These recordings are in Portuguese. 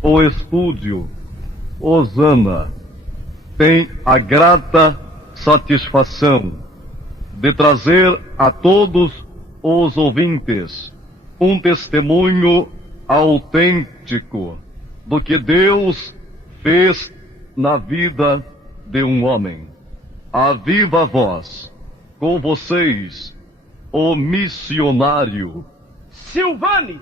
o estúdio Osana tem a grata satisfação de trazer a todos os ouvintes um testemunho autêntico do que Deus fez na vida de um homem. A viva voz, com vocês, o missionário Silvanes.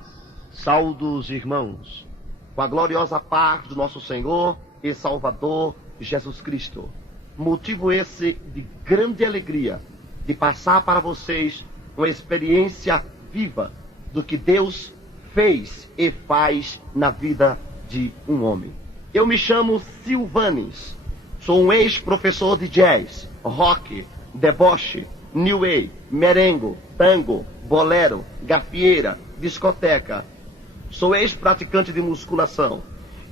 Saudos, irmãos, com a gloriosa paz do nosso Senhor e Salvador Jesus Cristo. Motivo esse de grande alegria de passar para vocês uma experiência viva do que Deus fez e faz na vida de um homem. Eu me chamo Silvanes, sou um ex-professor de jazz, rock, deboche, new wave, merengue, tango, bolero, gafieira, discoteca. Sou ex-praticante de musculação,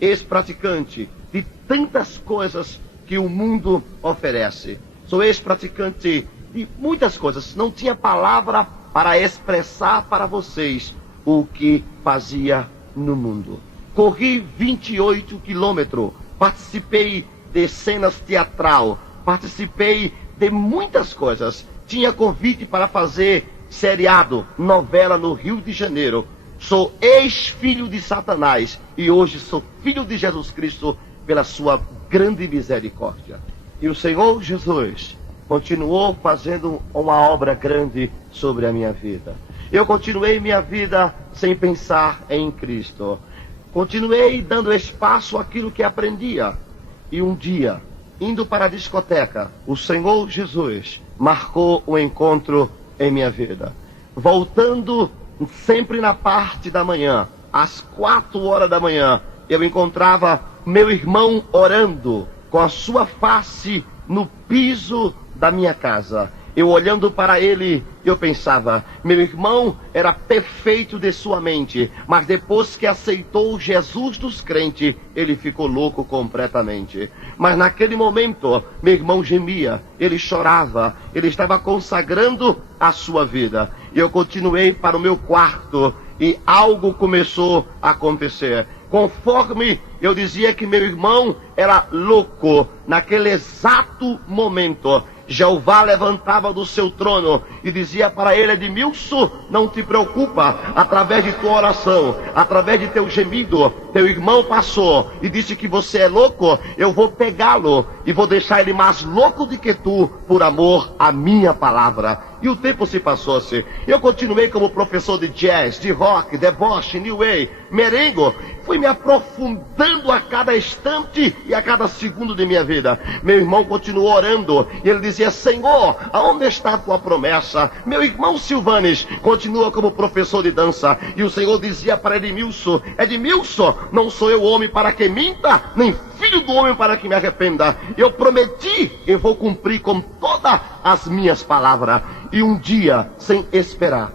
ex-praticante de tantas coisas que o mundo oferece. Sou ex-praticante de muitas coisas. Não tinha palavra para expressar para vocês o que fazia no mundo. Corri 28 quilômetros, participei de cenas teatral, participei de muitas coisas. Tinha convite para fazer seriado, novela no Rio de Janeiro. Sou ex-filho de Satanás e hoje sou filho de Jesus Cristo pela sua grande misericórdia. E o Senhor Jesus continuou fazendo uma obra grande sobre a minha vida. Eu continuei minha vida sem pensar em Cristo. Continuei dando espaço àquilo que aprendia. E um dia, indo para a discoteca, o Senhor Jesus marcou um encontro em minha vida. Voltando sempre na parte da manhã, às 4 horas da manhã, eu encontrava meu irmão orando com a sua face no piso da minha casa. Eu olhando para ele, eu pensava, meu irmão era perfeito de sua mente, mas depois que aceitou Jesus dos crentes, ele ficou louco completamente. Mas naquele momento, meu irmão gemia, ele chorava, ele estava consagrando a sua vida. E eu continuei para o meu quarto e algo começou a acontecer. Conforme eu dizia que meu irmão era louco, naquele exato momento, Jeová levantava do seu trono e dizia para ele: Edmilson, não te preocupa, através de tua oração, através de teu gemido, teu irmão passou e disse que você é louco, eu vou pegá-lo e vou deixar ele mais louco do que tu, por amor à minha palavra. E o tempo se passou-se. Eu continuei como professor de jazz, de rock, deboche, new wave, merengue. Fui me aprofundando a cada instante e a cada segundo de minha vida. Meu irmão continuou orando e ele dizia: Senhor, aonde está a tua promessa? Meu irmão Silvanes continua como professor de dança e o Senhor dizia para Edmilson: Edmilson, não sou eu homem para que minta, nem filho do homem para que me arrependa. Eu prometi e vou cumprir com todas as minhas palavras. E um dia, sem esperar,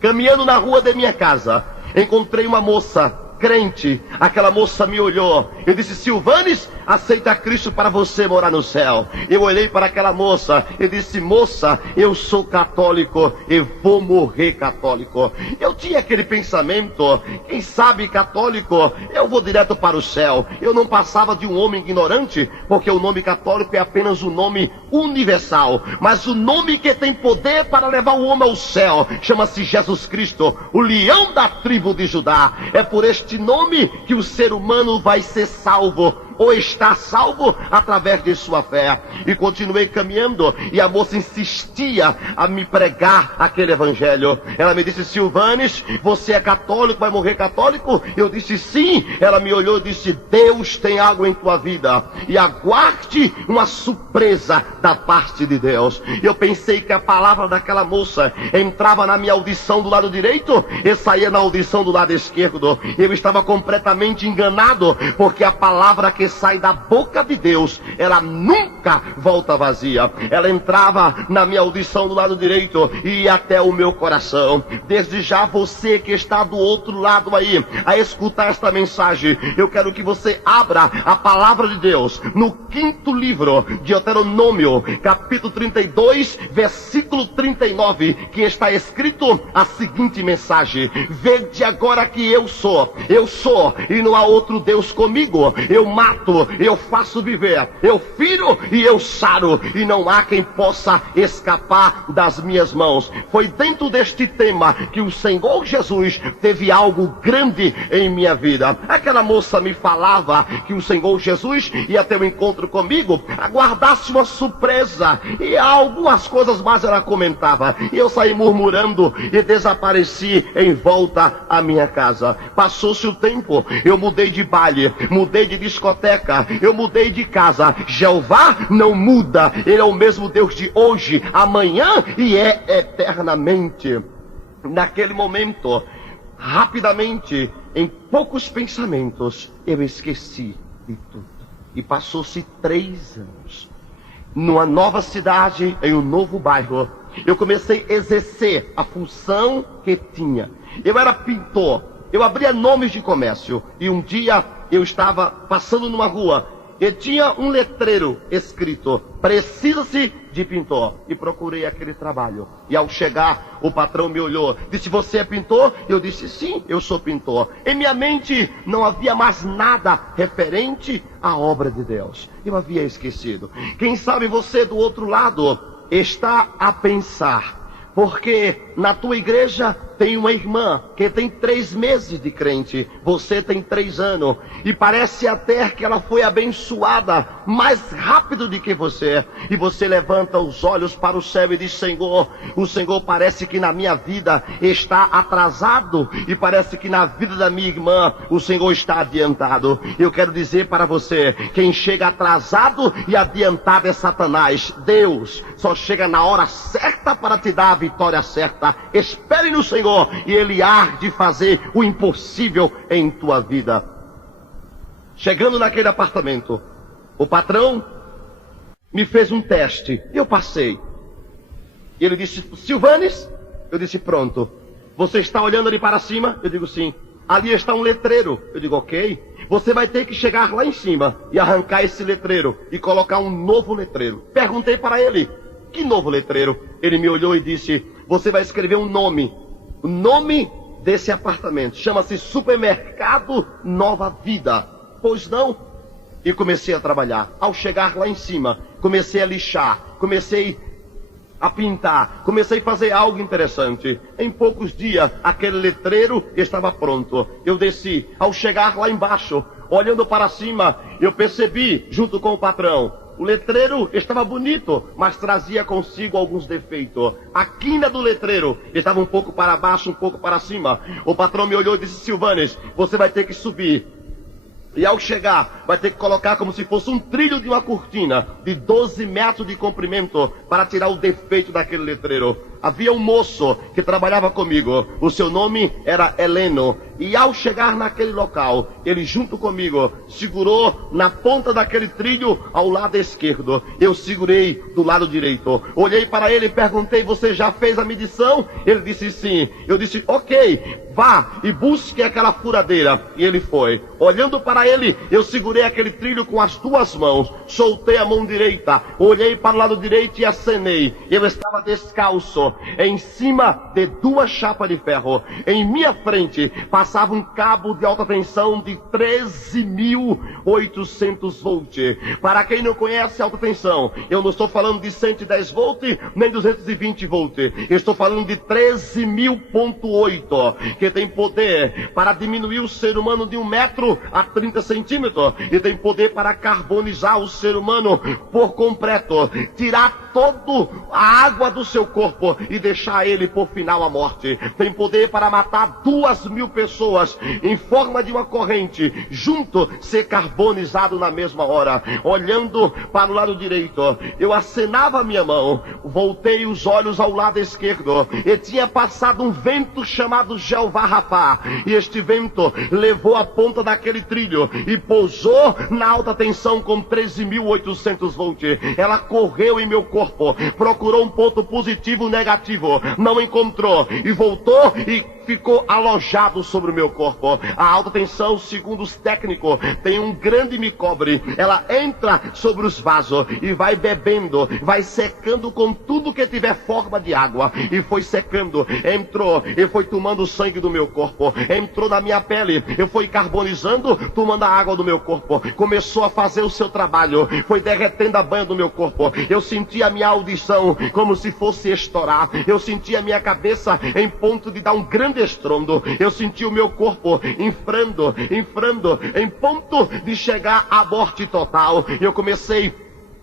caminhando na rua de minha casa, encontrei uma moça crente. Aquela moça me olhou e disse: Silvanes, aceita Cristo para você morar no céu. Eu olhei para aquela moça e disse: moça, eu sou católico e vou morrer católico. Eu tinha aquele pensamento: quem sabe católico, eu vou direto para o céu. Eu não passava de um homem ignorante, porque o nome católico é apenas um nome universal, mas o nome que tem poder para levar o homem ao céu chama-se Jesus Cristo, o leão da tribo de Judá. É por este nome que o ser humano vai ser salvo, ou está salvo através de sua fé. E continuei caminhando e a moça insistia a me pregar aquele evangelho. Ela me disse: Silvanes, você é católico, vai morrer católico? Eu disse sim. Ela me olhou e disse: Deus tem algo em tua vida e aguarde uma surpresa da parte de Deus. Eu pensei que a palavra daquela moça entrava na minha audição do lado direito e saía na audição do lado esquerdo. Eu estava completamente enganado, porque a palavra que sai da boca de Deus, ela nunca volta vazia. Ela entrava na minha audição do lado direito e ia até o meu coração. Desde já, você que está do outro lado aí, a escutar esta mensagem, eu quero que você abra a palavra de Deus no 5º livro de Deuteronômio, capítulo 32, versículo 39, que está escrito a seguinte mensagem: vede agora que eu sou, Eu sou e não há outro Deus comigo. Eu mato, eu faço viver, eu firo e eu saro, e não há quem possa escapar das minhas mãos. Foi dentro deste tema que o Senhor Jesus teve algo grande em minha vida. Aquela moça me falava que o Senhor Jesus ia ter um encontro comigo, aguardasse uma surpresa, e algumas coisas mais ela comentava, e eu saí murmurando e desapareci em volta à minha casa. Passou-se o tempo, eu mudei de baile, mudei de discoteca, eu mudei de casa. Jeová não muda, ele é o mesmo Deus de hoje, amanhã e é eternamente. Naquele momento, rapidamente, em poucos pensamentos, eu esqueci de tudo. E passou-se 3 anos. Numa nova cidade, em um novo bairro, eu comecei a exercer a função que tinha. Eu era pintor, eu abria nomes de comércio. E um dia eu estava passando numa rua e tinha um letreiro escrito: precisa-se de pintor. E procurei aquele trabalho. E ao chegar, o patrão me olhou, disse: você é pintor? Eu disse: sim, eu sou pintor. Em minha mente não havia mais nada referente à obra de Deus. Eu havia esquecido. Quem sabe você do outro lado está a pensar, porque na tua igreja tem uma irmã que tem 3 meses de crente, você tem 3 anos, e parece até que ela foi abençoada mais rápido do que você, e você levanta os olhos para o céu e diz: Senhor, o Senhor parece que na minha vida está atrasado, e parece que na vida da minha irmã o Senhor está adiantado. Eu quero dizer para você, quem chega atrasado e adiantado é Satanás. Deus só chega na hora certa para te dar a vitória certa. Espere no Senhor, e Ele há de fazer o impossível em tua vida. Chegando naquele apartamento, o patrão me fez um teste, e eu passei. E ele disse: Silvanes? Eu disse: pronto. Você está olhando ali para cima? Eu digo: sim. Ali está um letreiro. Eu digo: ok. Você vai ter que chegar lá em cima e arrancar esse letreiro e colocar um novo letreiro. Perguntei para ele: que novo letreiro? Ele me olhou e disse: você vai escrever um nome. O nome desse apartamento chama-se Supermercado Nova Vida. Pois não? E comecei a trabalhar. Ao chegar lá em cima, comecei a lixar, comecei a pintar, comecei a fazer algo interessante. Em poucos dias, aquele letreiro estava pronto. Eu desci. Ao chegar lá embaixo, olhando para cima, eu percebi, junto com o patrão, o letreiro estava bonito, mas trazia consigo alguns defeitos. A quina do letreiro estava um pouco para baixo, um pouco para cima. O patrão me olhou e disse: Silvanes, você vai ter que subir. E ao chegar, vai ter que colocar como se fosse um trilho de uma cortina de 12 metros de comprimento para tirar o defeito daquele letreiro. Havia um moço que trabalhava comigo. O seu nome era Heleno. E ao chegar naquele local, ele junto comigo segurou na ponta daquele trilho ao lado esquerdo. Eu segurei do lado direito. Olhei para ele e perguntei: você já fez a medição? Ele disse: sim. Eu disse: ok, vá e busque aquela furadeira. E ele foi. Olhando para ele, eu segurei aquele trilho com as 2 mãos. Soltei a mão direita. Olhei para o lado direito e acenei. Eu estava descalço, em cima de 2 chapas de ferro. Em minha frente passava um cabo de alta tensão de 13.800 volts. Para quem não conhece alta tensão, eu não estou falando de 110 volts nem 220 volts. Eu estou falando de 13.000.8, que tem poder para diminuir o ser humano de 1 metro a 30 centímetros, e tem poder para carbonizar o ser humano por completo, tirar toda a água do seu corpo e deixar ele por final a morte. Tem poder para matar 2.000 pessoas em forma de uma corrente, junto, ser carbonizado na mesma hora. Olhando para o lado direito, eu acenava a minha mão, voltei os olhos ao lado esquerdo, e tinha passado um vento chamado Jeová Rapá, e este vento levou a ponta daquele trilho e pousou na alta tensão com 13.800 volts. Ela correu em meu corpo, procurou um ponto positivo, negativo, não encontrou, e voltou e ficou alojado sobre o meu corpo. A alta tensão, segundo os técnicos, tem um grande cobre. Ela entra sobre os vasos e vai bebendo, vai secando com tudo que tiver forma de água. E foi secando, entrou e foi tomando o sangue do meu corpo, entrou na minha pele, eu fui carbonizando, tomando a água do meu corpo. Começou a fazer o seu trabalho, foi derretendo a banha do meu corpo. Eu senti a minha audição como se fosse estourar. Eu senti a minha cabeça em ponto de dar um grande estrondo. Eu senti o meu corpo infrando, em ponto de chegar à morte total. Eu comecei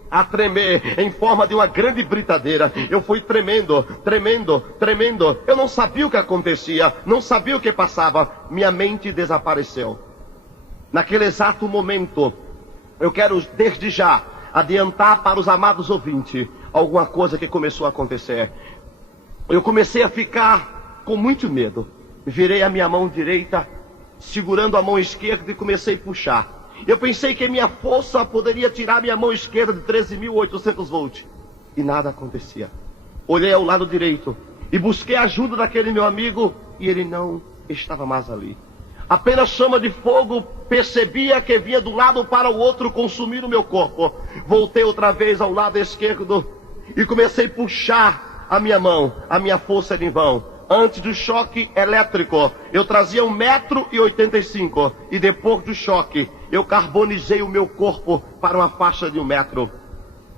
a tremer em forma de uma grande britadeira. Eu fui tremendo. Eu não sabia o que acontecia, não sabia o que passava. Minha mente desapareceu. Naquele exato momento, eu quero desde já adiantar para os amados ouvintes alguma coisa que começou a acontecer. Eu comecei a ficar com muito medo. Virei a minha mão direita, segurando a mão esquerda, e comecei a puxar. Eu pensei que minha força poderia tirar minha mão esquerda de 13.800 volts. E nada acontecia. Olhei ao lado direito e busquei a ajuda daquele meu amigo, e ele não estava mais ali. Apenas chama de fogo percebia que vinha de um lado para o outro consumir o meu corpo. Voltei outra vez ao lado esquerdo e comecei a puxar a minha mão. A minha força era em vão. Antes do choque elétrico, eu trazia 1,85 m. E depois do choque, eu carbonizei o meu corpo para uma faixa de 1 metro.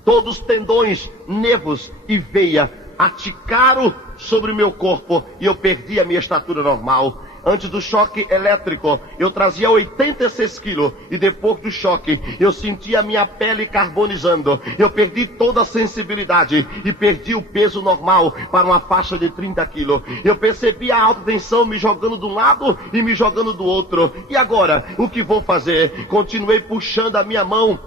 Todos os tendões, nervos e veia aticaram sobre o meu corpo e eu perdi a minha estatura normal. Antes do choque elétrico, eu trazia 86 quilos. E depois do choque, eu sentia a minha pele carbonizando. Eu perdi toda a sensibilidade e perdi o peso normal para uma faixa de 30 quilos. Eu percebi a alta tensão me jogando de um lado e me jogando do outro. E agora, o que vou fazer? Continuei puxando a minha mão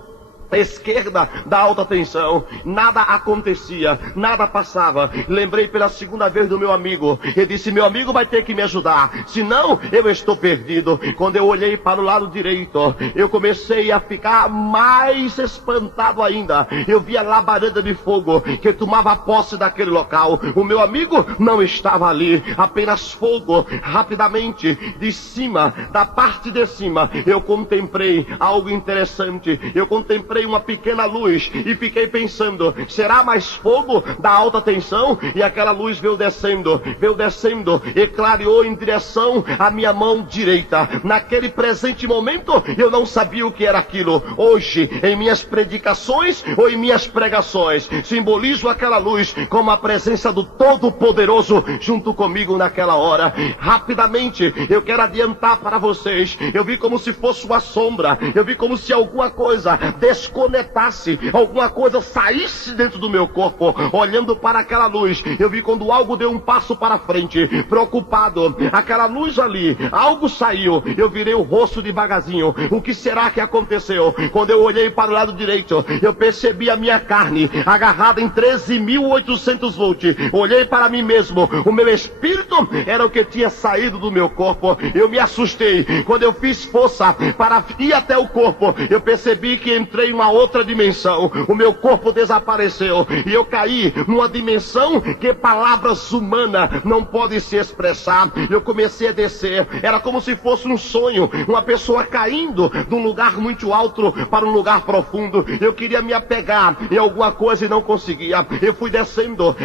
esquerda da alta tensão. Nada acontecia, nada passava. Lembrei pela segunda vez do meu amigo. Ele disse: meu amigo vai ter que me ajudar, senão eu estou perdido. Quando eu olhei para o lado direito, eu comecei a ficar mais espantado ainda. Eu vi a labareda de fogo que tomava posse daquele local. O meu amigo não estava ali, apenas fogo. Rapidamente, de cima, da parte de cima, eu contemplei algo interessante. Eu contemplei uma pequena luz e fiquei pensando: será mais fogo da alta tensão? E aquela luz veio descendo e clareou em direção à minha mão direita. Naquele presente momento eu não sabia o que era aquilo. Hoje, em minhas predicações ou em minhas pregações, simbolizo aquela luz como a presença do Todo-Poderoso junto comigo naquela hora. Rapidamente eu quero adiantar para vocês, eu vi como se fosse uma sombra, eu vi como se alguma coisa desconectasse, alguma coisa saísse dentro do meu corpo. Olhando para aquela luz, eu vi quando algo deu um passo para frente, preocupado. Aquela luz ali, algo saiu. Eu virei o rosto devagarzinho. O que será que aconteceu? Quando eu olhei para o lado direito, eu percebi a minha carne agarrada em 13.800 volts. Olhei para mim mesmo. O meu espírito era o que tinha saído do meu corpo. Eu me assustei. Quando eu fiz força para ir até o corpo, eu percebi que entrei em uma outra dimensão. O meu corpo desapareceu e eu caí numa dimensão que palavras humanas não podem se expressar. Eu comecei a descer, era como se fosse um sonho, uma pessoa caindo de um lugar muito alto para um lugar profundo. Eu queria me apegar em alguma coisa e não conseguia. Eu fui descendo,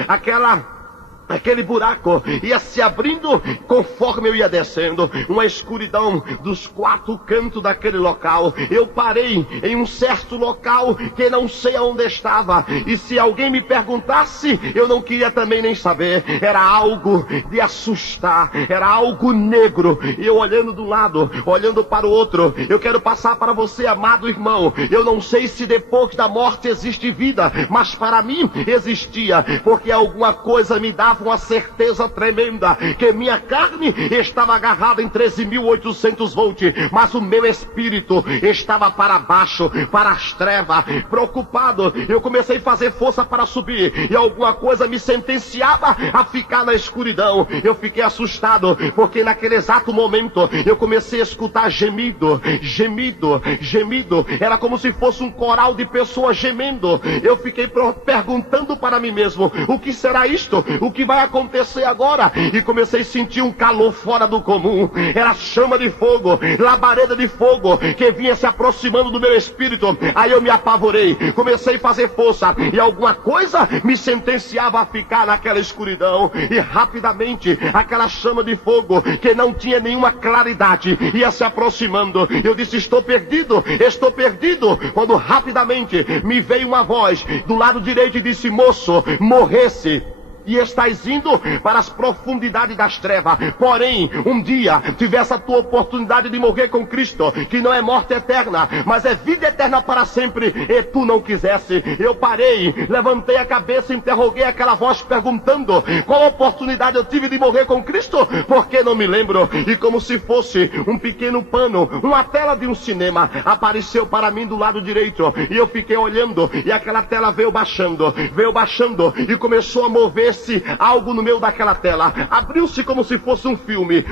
aquele buraco ia se abrindo conforme eu ia descendo. Uma escuridão dos quatro cantos daquele local. Eu parei em um certo local que não sei aonde estava. E se alguém me perguntasse, eu não queria também nem saber. Era algo de assustar. Era algo negro. E eu olhando de um lado, olhando para o outro. Eu quero passar para você, amado irmão. Eu não sei se depois da morte existe vida, mas para mim existia. Porque alguma coisa me dava uma certeza tremenda que minha carne estava agarrada em 13.800 volts, mas o meu espírito estava para baixo, para as trevas. Preocupado, eu comecei a fazer força para subir e alguma coisa me sentenciava a ficar na escuridão. Eu fiquei assustado porque naquele exato momento eu comecei a escutar gemido. Era como se fosse um coral de pessoas gemendo. Eu fiquei perguntando para mim mesmo: o que será isto? O que que vai acontecer agora? E comecei a sentir um calor fora do comum. Era chama de fogo, labareda de fogo, que vinha se aproximando do meu espírito. Aí eu me apavorei, comecei a fazer força, e alguma coisa me sentenciava a ficar naquela escuridão. E rapidamente, aquela chama de fogo, que não tinha nenhuma claridade, ia se aproximando. Eu disse, estou perdido, estou perdido. Quando rapidamente me veio uma voz do lado direito e disse, moço, morresse e estás indo para as profundidades das trevas. Porém, um dia tivesse a tua oportunidade de morrer com Cristo, que não é morte eterna, mas é vida eterna para sempre, e tu não quisesse. Eu parei, levantei a cabeça e interroguei aquela voz perguntando, qual oportunidade eu tive de morrer com Cristo? Porque não me lembro. E como se fosse um pequeno pano, uma tela de um cinema, apareceu para mim do lado direito, e eu fiquei olhando, e aquela tela veio baixando, e começou a mover algo no meio daquela tela. Abriu-se como se fosse um filme.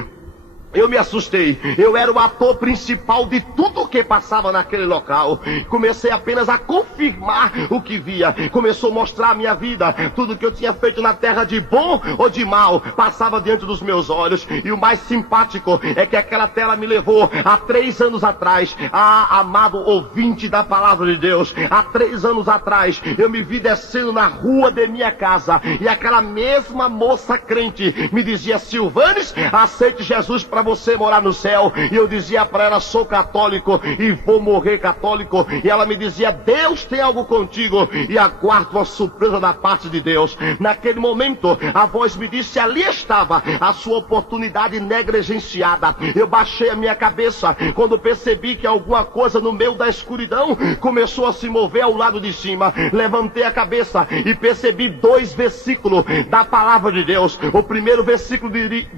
Eu me assustei. Eu era o ator principal de tudo o que passava naquele local. Comecei apenas a confirmar o que via. Começou a mostrar a minha vida. Tudo que eu tinha feito na terra, de bom ou de mal, passava diante dos meus olhos. E o mais simpático é que aquela tela me levou há 3 anos atrás. Ah, amado ouvinte da palavra de Deus, há 3 anos atrás eu me vi descendo na rua de minha casa, e aquela mesma moça crente me dizia, Silvanes, aceite Jesus para você morar no céu. E eu dizia para ela, sou católico e vou morrer católico. E ela me dizia, Deus tem algo contigo, e aguardo uma surpresa da parte de Deus. Naquele momento a voz me disse, ali estava a sua oportunidade negligenciada. Eu baixei a minha cabeça quando percebi que alguma coisa no meio da escuridão começou a se mover ao lado de cima. Levantei a cabeça e percebi 2 versículos da palavra de Deus. O primeiro versículo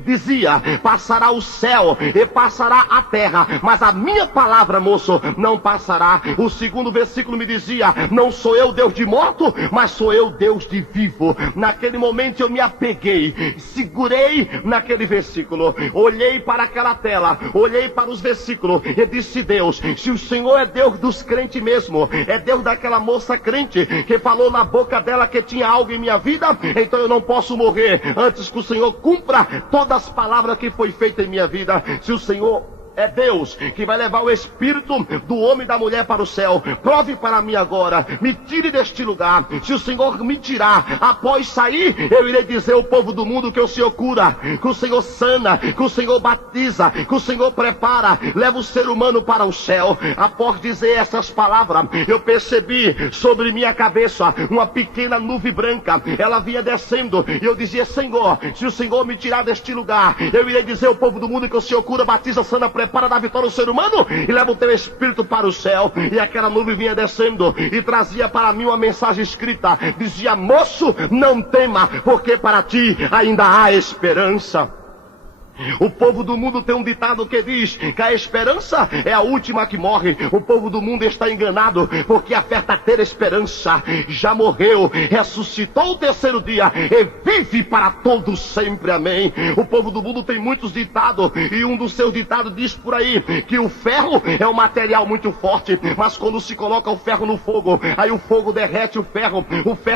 dizia, passará o céu e passará a terra, mas a minha palavra, moço, não passará. O segundo versículo me dizia, não sou eu Deus de morto, mas sou eu Deus de vivo. Naquele momento eu me apeguei, segurei naquele versículo, olhei para aquela tela, olhei para os versículos e disse, Deus, se o Senhor é Deus dos crentes mesmo, é Deus daquela moça crente que falou na boca dela que tinha algo em minha vida, então eu não posso morrer antes que o Senhor cumpra todas as palavras que foi feita em minha vida. Se o Senhor é Deus que vai levar o espírito do homem e da mulher para o céu, prove para mim agora, me tire deste lugar. Se o Senhor me tirar, após sair, eu irei dizer ao povo do mundo que o Senhor cura, que o Senhor sana, que o Senhor batiza, que o Senhor prepara, leva o ser humano para o céu. Após dizer essas palavras, eu percebi sobre minha cabeça uma pequena nuvem branca. Ela vinha descendo e eu dizia, Senhor, se o Senhor me tirar deste lugar, eu irei dizer ao povo do mundo que o Senhor cura, batiza, sana, prepara, da vitória o ser humano e leva o teu espírito para o céu. E aquela nuvem vinha descendo e trazia para mim uma mensagem escrita. Dizia, moço, não tema, porque para ti ainda há esperança. O povo do mundo tem um ditado que diz que a esperança é a última que morre. O povo do mundo está enganado, porque a verdadeira esperança já morreu, ressuscitou o terceiro dia e vive para todo sempre, amém. O povo do mundo tem muitos ditados, e um dos seus ditados diz por aí que o ferro é um material muito forte, mas quando se coloca o ferro no fogo, aí o fogo derrete o ferro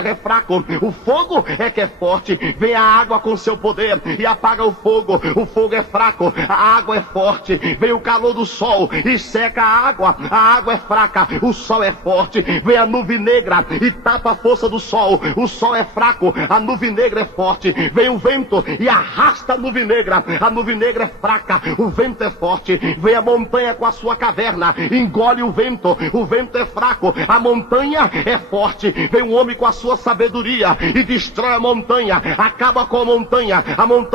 é fraco, o fogo é que é forte. Vem a água com seu poder e apaga o fogo fogo é fraco, a água é forte. Vem o calor do sol e seca a água é fraca, o sol é forte. Vem a nuvem negra e tapa a força do sol, o sol é fraco, a nuvem negra é forte. Vem o vento e arrasta a nuvem negra é fraca, o vento é forte. Vem a montanha com a sua caverna, engole o vento é fraco, a montanha é forte. Vem o homem com a sua sabedoria e destrói a montanha, acaba com a montanha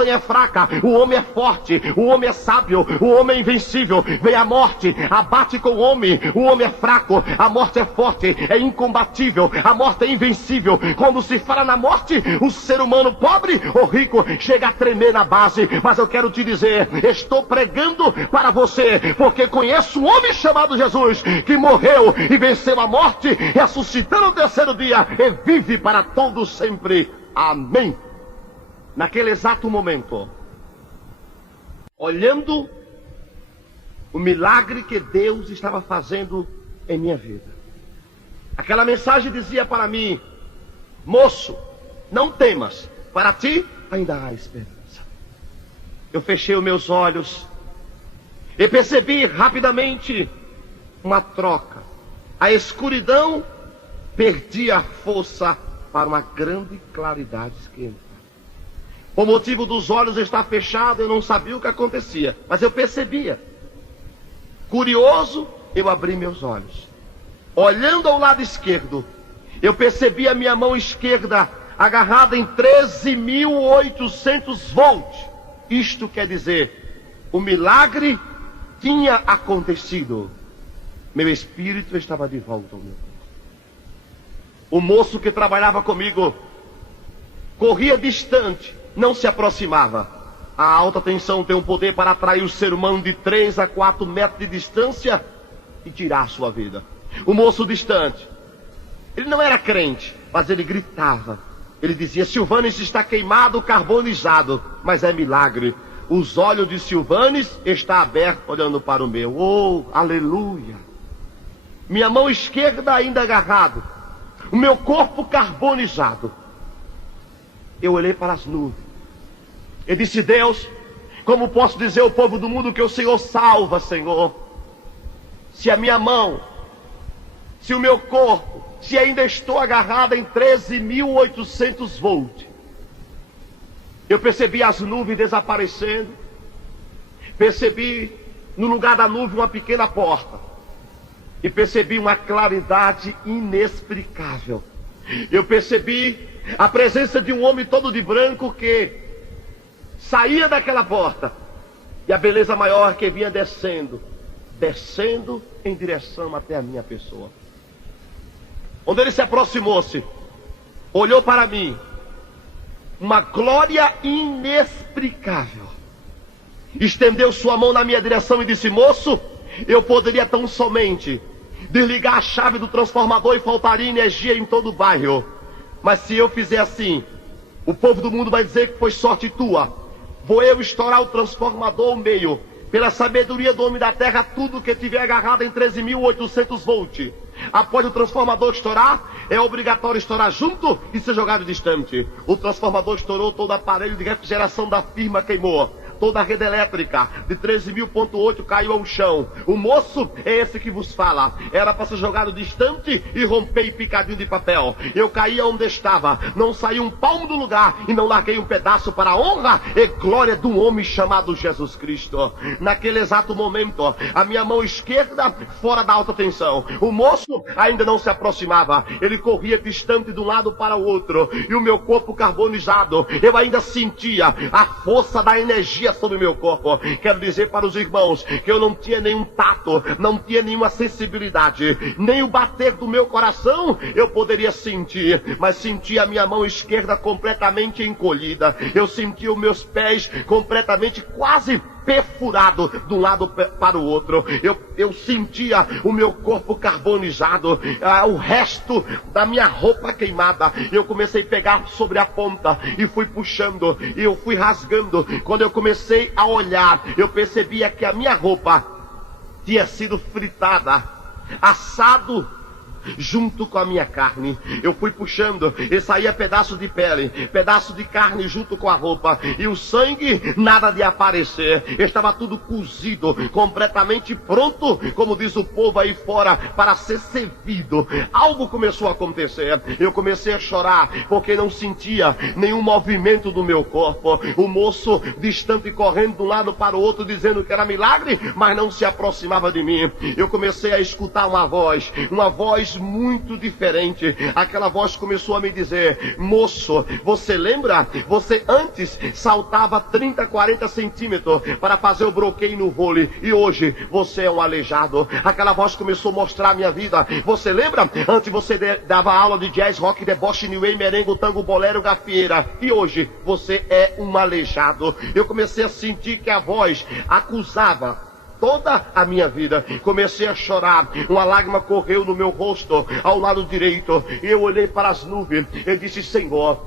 é fraca, o homem é forte, o homem é sábio, o homem é invencível. Vem a morte, abate com o homem é fraco, a morte é forte, é incombatível, a morte é invencível. Quando se fala na morte, o ser humano pobre ou rico chega a tremer na base. Mas eu quero te dizer, estou pregando para você, porque conheço um homem chamado Jesus, que morreu e venceu a morte, ressuscitando no terceiro dia e vive para todo sempre, amém. Naquele exato momento, olhando o milagre que Deus estava fazendo em minha vida, aquela mensagem dizia para mim: moço, não temas, Para ti ainda há esperança. Eu fechei os meus olhos e percebi rapidamente uma troca. A escuridão perdia a força para uma grande claridade esquenta. Por motivo dos olhos estar fechados, eu não sabia o que acontecia, mas eu percebia. Curioso, eu abri meus olhos. Olhando ao lado esquerdo, eu percebi a minha mão esquerda agarrada em 13.800 volts. Isto quer dizer, o milagre tinha acontecido. Meu espírito estava de volta ao meu corpo. O moço que trabalhava comigo corria distante, não se aproximava. A alta tensão tem um poder para atrair o ser humano de 3 a 4 metros de distância e tirar a sua vida. O moço distante, ele não era crente, mas ele gritava. Ele dizia: Silvanes está queimado, carbonizado, mas é milagre. Os olhos de Silvanes estão abertos olhando para o meu. Oh, aleluia! Minha mão esquerda ainda agarrada, o meu corpo carbonizado. Eu olhei para as nuvens. Eu disse: Deus, como posso dizer ao povo do mundo que o Senhor salva, Senhor? Se a minha mão, se o meu corpo, se ainda estou agarrado em 13.800 volts. Eu percebi as nuvens desaparecendo. Percebi no lugar da nuvem uma pequena porta. E percebi uma claridade inexplicável. Eu percebi a presença de um homem todo de branco que saía daquela porta. E a beleza maior que vinha descendo em direção até a minha pessoa. Quando ele se aproximou-se, olhou para mim, uma glória inexplicável. Estendeu sua mão na minha direção e disse: moço, eu poderia tão somente desligar a chave do transformador e faltaria energia em todo o bairro. Mas se eu fizer assim, o povo do mundo vai dizer que foi sorte tua. Vou eu estourar o transformador ao meio. Pela sabedoria do homem da terra, tudo que tiver agarrado em 13.800 volts, após o transformador estourar, é obrigatório estourar junto e ser jogado distante. O transformador estourou, todo o aparelho de refrigeração da firma queimou. Toda a rede elétrica de 13.000.8 caiu ao chão. O moço é esse que vos fala. Era para ser jogado distante e romper em picadinho de papel. Eu caí onde estava, não saí um palmo do lugar e não larguei um pedaço para a honra e glória de um homem chamado Jesus Cristo. Naquele exato momento, a minha mão esquerda fora da alta tensão. O moço ainda não se aproximava. Ele corria distante de um lado para o outro. E o meu corpo carbonizado, eu ainda sentia a força da energia sobre o meu corpo. Quero dizer para os irmãos que eu não tinha nenhum tato, não tinha nenhuma sensibilidade, nem o bater do meu coração eu poderia sentir, mas sentia a minha mão esquerda completamente encolhida. Eu sentia os meus pés completamente quase perfurado de um lado para o outro. Eu sentia o meu corpo carbonizado, o resto da minha roupa queimada. Eu comecei a pegar sobre a ponta e fui puxando, e eu fui rasgando. Quando eu comecei a olhar, eu percebia que a minha roupa tinha sido fritada, assado junto com a minha carne. Eu fui puxando e saía pedaço de pele, pedaço de carne junto com a roupa, e o sangue nada de aparecer. Estava tudo cozido, completamente pronto, como diz o povo aí fora, para ser servido. Algo começou a acontecer. Eu comecei a chorar porque não sentia nenhum movimento do meu corpo. O moço distante correndo de um lado para o outro dizendo que era milagre, mas não se aproximava de mim. Eu comecei a escutar uma voz muito diferente. Aquela voz começou a me dizer: moço, você lembra? Você antes saltava 30, 40 centímetros para fazer o bloqueio no vôlei, e hoje você é um aleijado. Aquela voz começou a mostrar a minha vida. Você lembra? Antes você dava aula de jazz, rock, deboche, new wave, merengue, tango, bolero, gafieira, e hoje você é um aleijado. Eu comecei a sentir que a voz acusava toda a minha vida. Comecei a chorar, uma lágrima correu no meu rosto, ao lado direito, e eu olhei para as nuvens e disse: Senhor,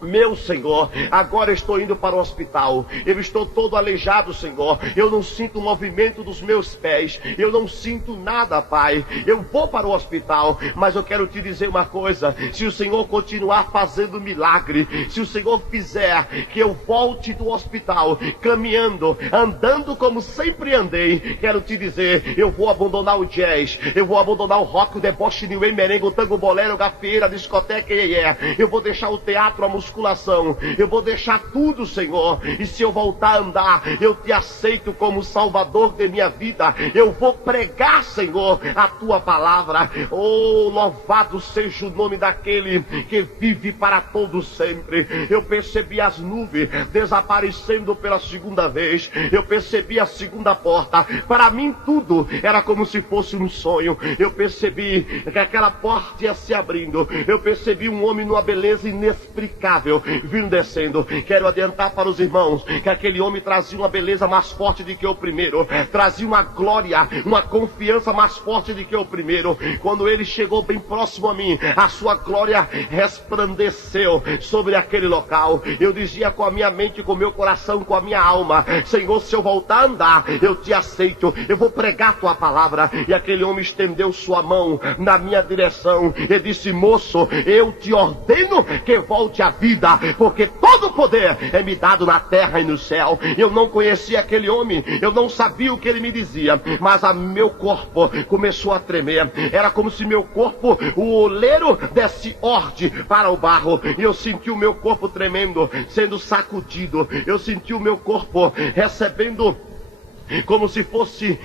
Meu Senhor, agora estou indo para o hospital. Eu estou todo aleijado, Senhor. Eu não sinto o movimento dos meus pés. Eu não sinto nada, Pai. Eu vou para o hospital, mas eu quero te dizer uma coisa. Se o Senhor continuar fazendo milagre, se o Senhor fizer que eu volte do hospital caminhando, andando como sempre andei, quero te dizer, eu vou abandonar o jazz, eu vou abandonar o rock, o deboche, new wave, merengue, o tango, bolero, gafieira, discoteca, eu vou deixar o teatro, a musculação, eu vou deixar tudo, Senhor, e se eu voltar a andar, eu te aceito como Salvador de minha vida. Eu vou pregar, Senhor, a tua palavra. Oh, louvado seja o nome daquele que vive para todos sempre. Eu percebi as nuvens desaparecendo pela segunda vez. Eu percebi a segunda porta. Para mim tudo era como se fosse um sonho. Eu percebi que aquela porta ia se abrindo. Eu percebi um homem numa beleza inexplicável vindo descendo. Quero adiantar para os irmãos que aquele homem trazia uma beleza mais forte do que o primeiro, trazia uma glória, uma confiança mais forte do que o primeiro. Quando ele chegou bem próximo a mim, a sua glória resplandeceu sobre aquele local. Eu dizia com a minha mente, com o meu coração, com a minha alma: Senhor, se eu voltar a andar, eu te aceito, eu vou pregar a tua palavra. E aquele homem estendeu sua mão na minha direção e disse: moço, eu te ordeno que volte à vida, porque todo o poder é me dado na terra e no céu. Eu não conhecia aquele homem, eu não sabia o que ele me dizia, mas meu corpo começou a tremer. Era como se meu corpo, o oleiro, desse ordem para o barro, e eu senti o meu corpo tremendo, sendo sacudido. Eu senti o meu corpo recebendo como se fosse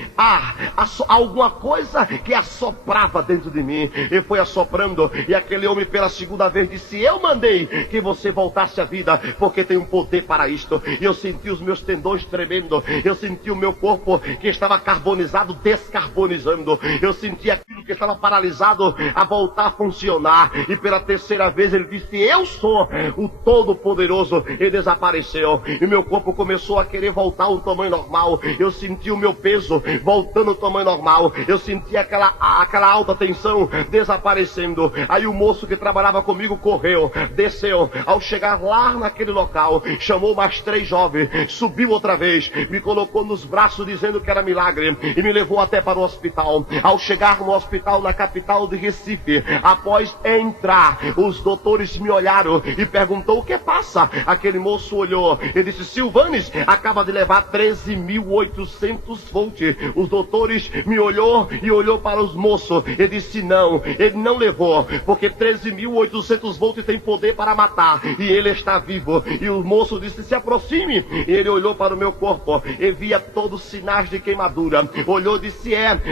alguma coisa que assoprava dentro de mim. E foi assoprando, e aquele homem pela segunda vez disse: eu mandei que você voltasse à vida, porque tem um poder para isto. E eu senti os meus tendões tremendo, eu senti o meu corpo que estava carbonizado descarbonizando, eu senti aquilo que estava paralisado a voltar a funcionar. E pela terceira vez ele disse: eu sou o Todo-Poderoso, e desapareceu. E meu corpo começou a querer voltar ao tamanho normal. Eu senti o meu peso voltando ao tamanho normal. Eu senti aquela alta tensão desaparecendo. Aí o moço que trabalhava comigo correu, desceu. Ao chegar lá naquele local, chamou mais 3 jovens, subiu outra vez, me colocou nos braços dizendo que era milagre, e me levou até para o hospital. Ao chegar no hospital na capital de Recife, após entrar, os doutores me olharam e perguntou: o que passa? Aquele moço olhou e disse: Silvanes acaba de levar 13.800 volts. Os doutores me olhou e olhou para os moços e disse: não, ele não levou, porque 13.800 volts tem poder para matar, e ele está vivo. E o moço disse: se aproxime. E ele olhou para o meu corpo e via todos os sinais de queimadura. Olhou e disse: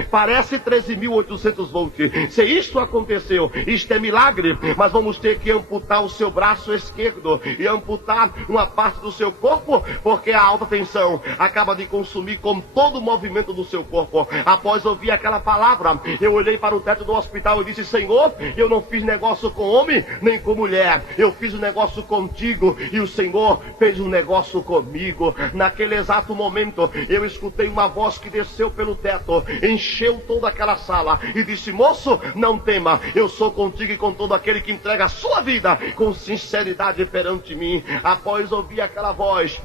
parece 13.800 volts. Se isto aconteceu, isto é milagre, mas vamos ter que amputar o seu braço esquerdo e amputar uma parte do seu corpo, porque a alta tensão acaba de consumir com todo o movimento do seu corpo. Após ouvir aquela palavra, eu olhei para o teto do hospital e disse: Senhor, eu não fiz negócio com homem nem com mulher, eu fiz um negócio contigo, e o Senhor fez um negócio comigo. Naquele exato momento, eu escutei uma voz que desceu pelo teto, encheu toda aquela sala e disse: moço, não tema, eu sou contigo e com todo aquele que entrega a sua vida com sinceridade perante mim. Após ouvir aquela voz,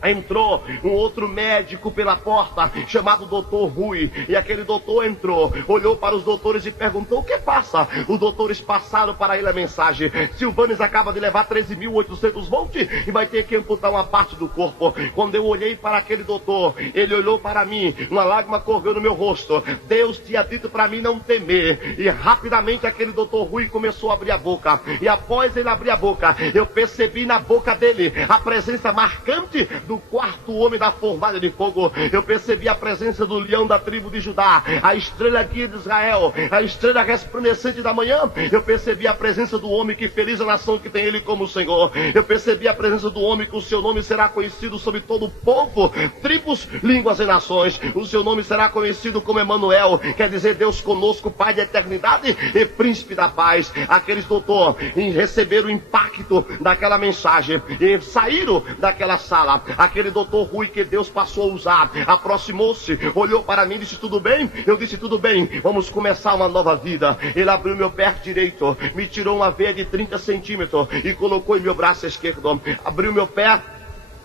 entrou um outro médico pela porta, chamado Dr. Rui. E aquele doutor entrou, olhou para os doutores e perguntou: o que passa? Os doutores passaram para ele a mensagem: Silvanes acaba de levar 13.800 volts e vai ter que amputar uma parte do corpo. Quando eu olhei para aquele doutor, ele olhou para mim, uma lágrima correu no meu rosto. Deus tinha dito para mim não temer. E rapidamente aquele Dr. Rui começou a abrir a boca, e após ele abrir a boca, eu percebi na boca dele a presença marcante do quarto homem da fornalha de fogo. Eu percebi a presença do leão da tribo de Judá, a estrela guia de Israel, a estrela resplandecente da manhã. Eu percebi a presença do homem que feliz a nação que tem ele como Senhor. Eu percebi a presença do homem que o seu nome será conhecido sobre todo o povo, tribos, línguas e nações. O seu nome será conhecido como Emanuel, quer dizer Deus conosco, Pai da eternidade e Príncipe da paz. Aqueles doutores receberam o impacto daquela mensagem e saíram daquela sala. aquele doutor Rui que Deus passou a usar, aproximou-se, olhou para mim e disse: tudo bem? Eu disse: tudo bem, vamos começar uma nova vida. Ele abriu meu pé direito, me tirou uma veia de 30 centímetros e colocou em meu braço esquerdo. Abriu meu pé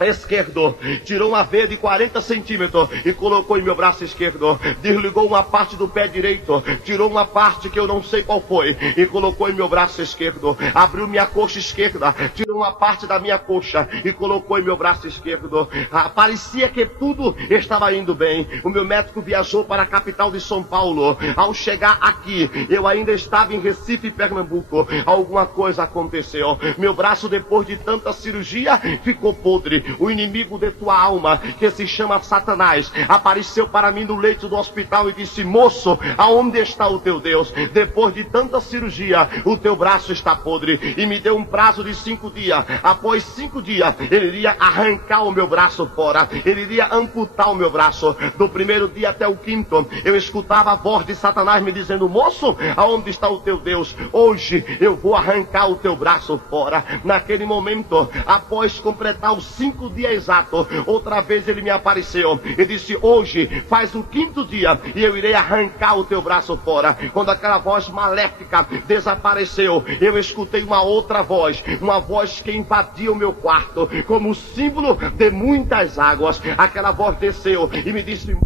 esquerdo, tirou uma veia de 40 centímetros e colocou em meu braço esquerdo. Desligou uma parte do pé direito, tirou uma parte que eu não sei qual foi e colocou em meu braço esquerdo. Abriu minha coxa esquerda, tirou uma parte da minha coxa e colocou em meu braço esquerdo. Parecia que tudo estava indo bem. O meu médico viajou para a capital de São Paulo. Ao chegar aqui, eu ainda estava em Recife, Pernambuco. Alguma coisa aconteceu. Meu braço, depois de tanta cirurgia, ficou podre. O inimigo de tua alma, que se chama Satanás, apareceu para mim no leito do hospital e disse: moço, aonde está o teu Deus? Depois de tanta cirurgia, o teu braço está podre. E me deu um prazo de 5 dias. Após 5 dias, ele iria arrancar o meu braço fora. Ele iria amputar o meu braço. Do primeiro dia até o 5º, eu escutava a voz de Satanás me dizendo: moço, aonde está o teu Deus? Hoje eu vou arrancar o teu braço fora. Naquele momento, após completar os 5 dias exatos, outra vez ele me apareceu e disse: hoje faz o 5º dia e eu irei arrancar o teu braço fora. Quando aquela voz maléfica desapareceu, eu escutei uma outra voz, uma voz que invadia o meu quarto como símbolo de muitas águas. Aquela voz desceu e me disse: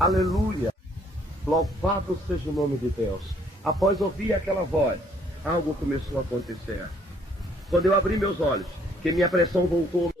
aleluia, louvado seja o nome de Deus. Após ouvir aquela voz, algo começou a acontecer. Quando eu abri meus olhos, que minha pressão voltou,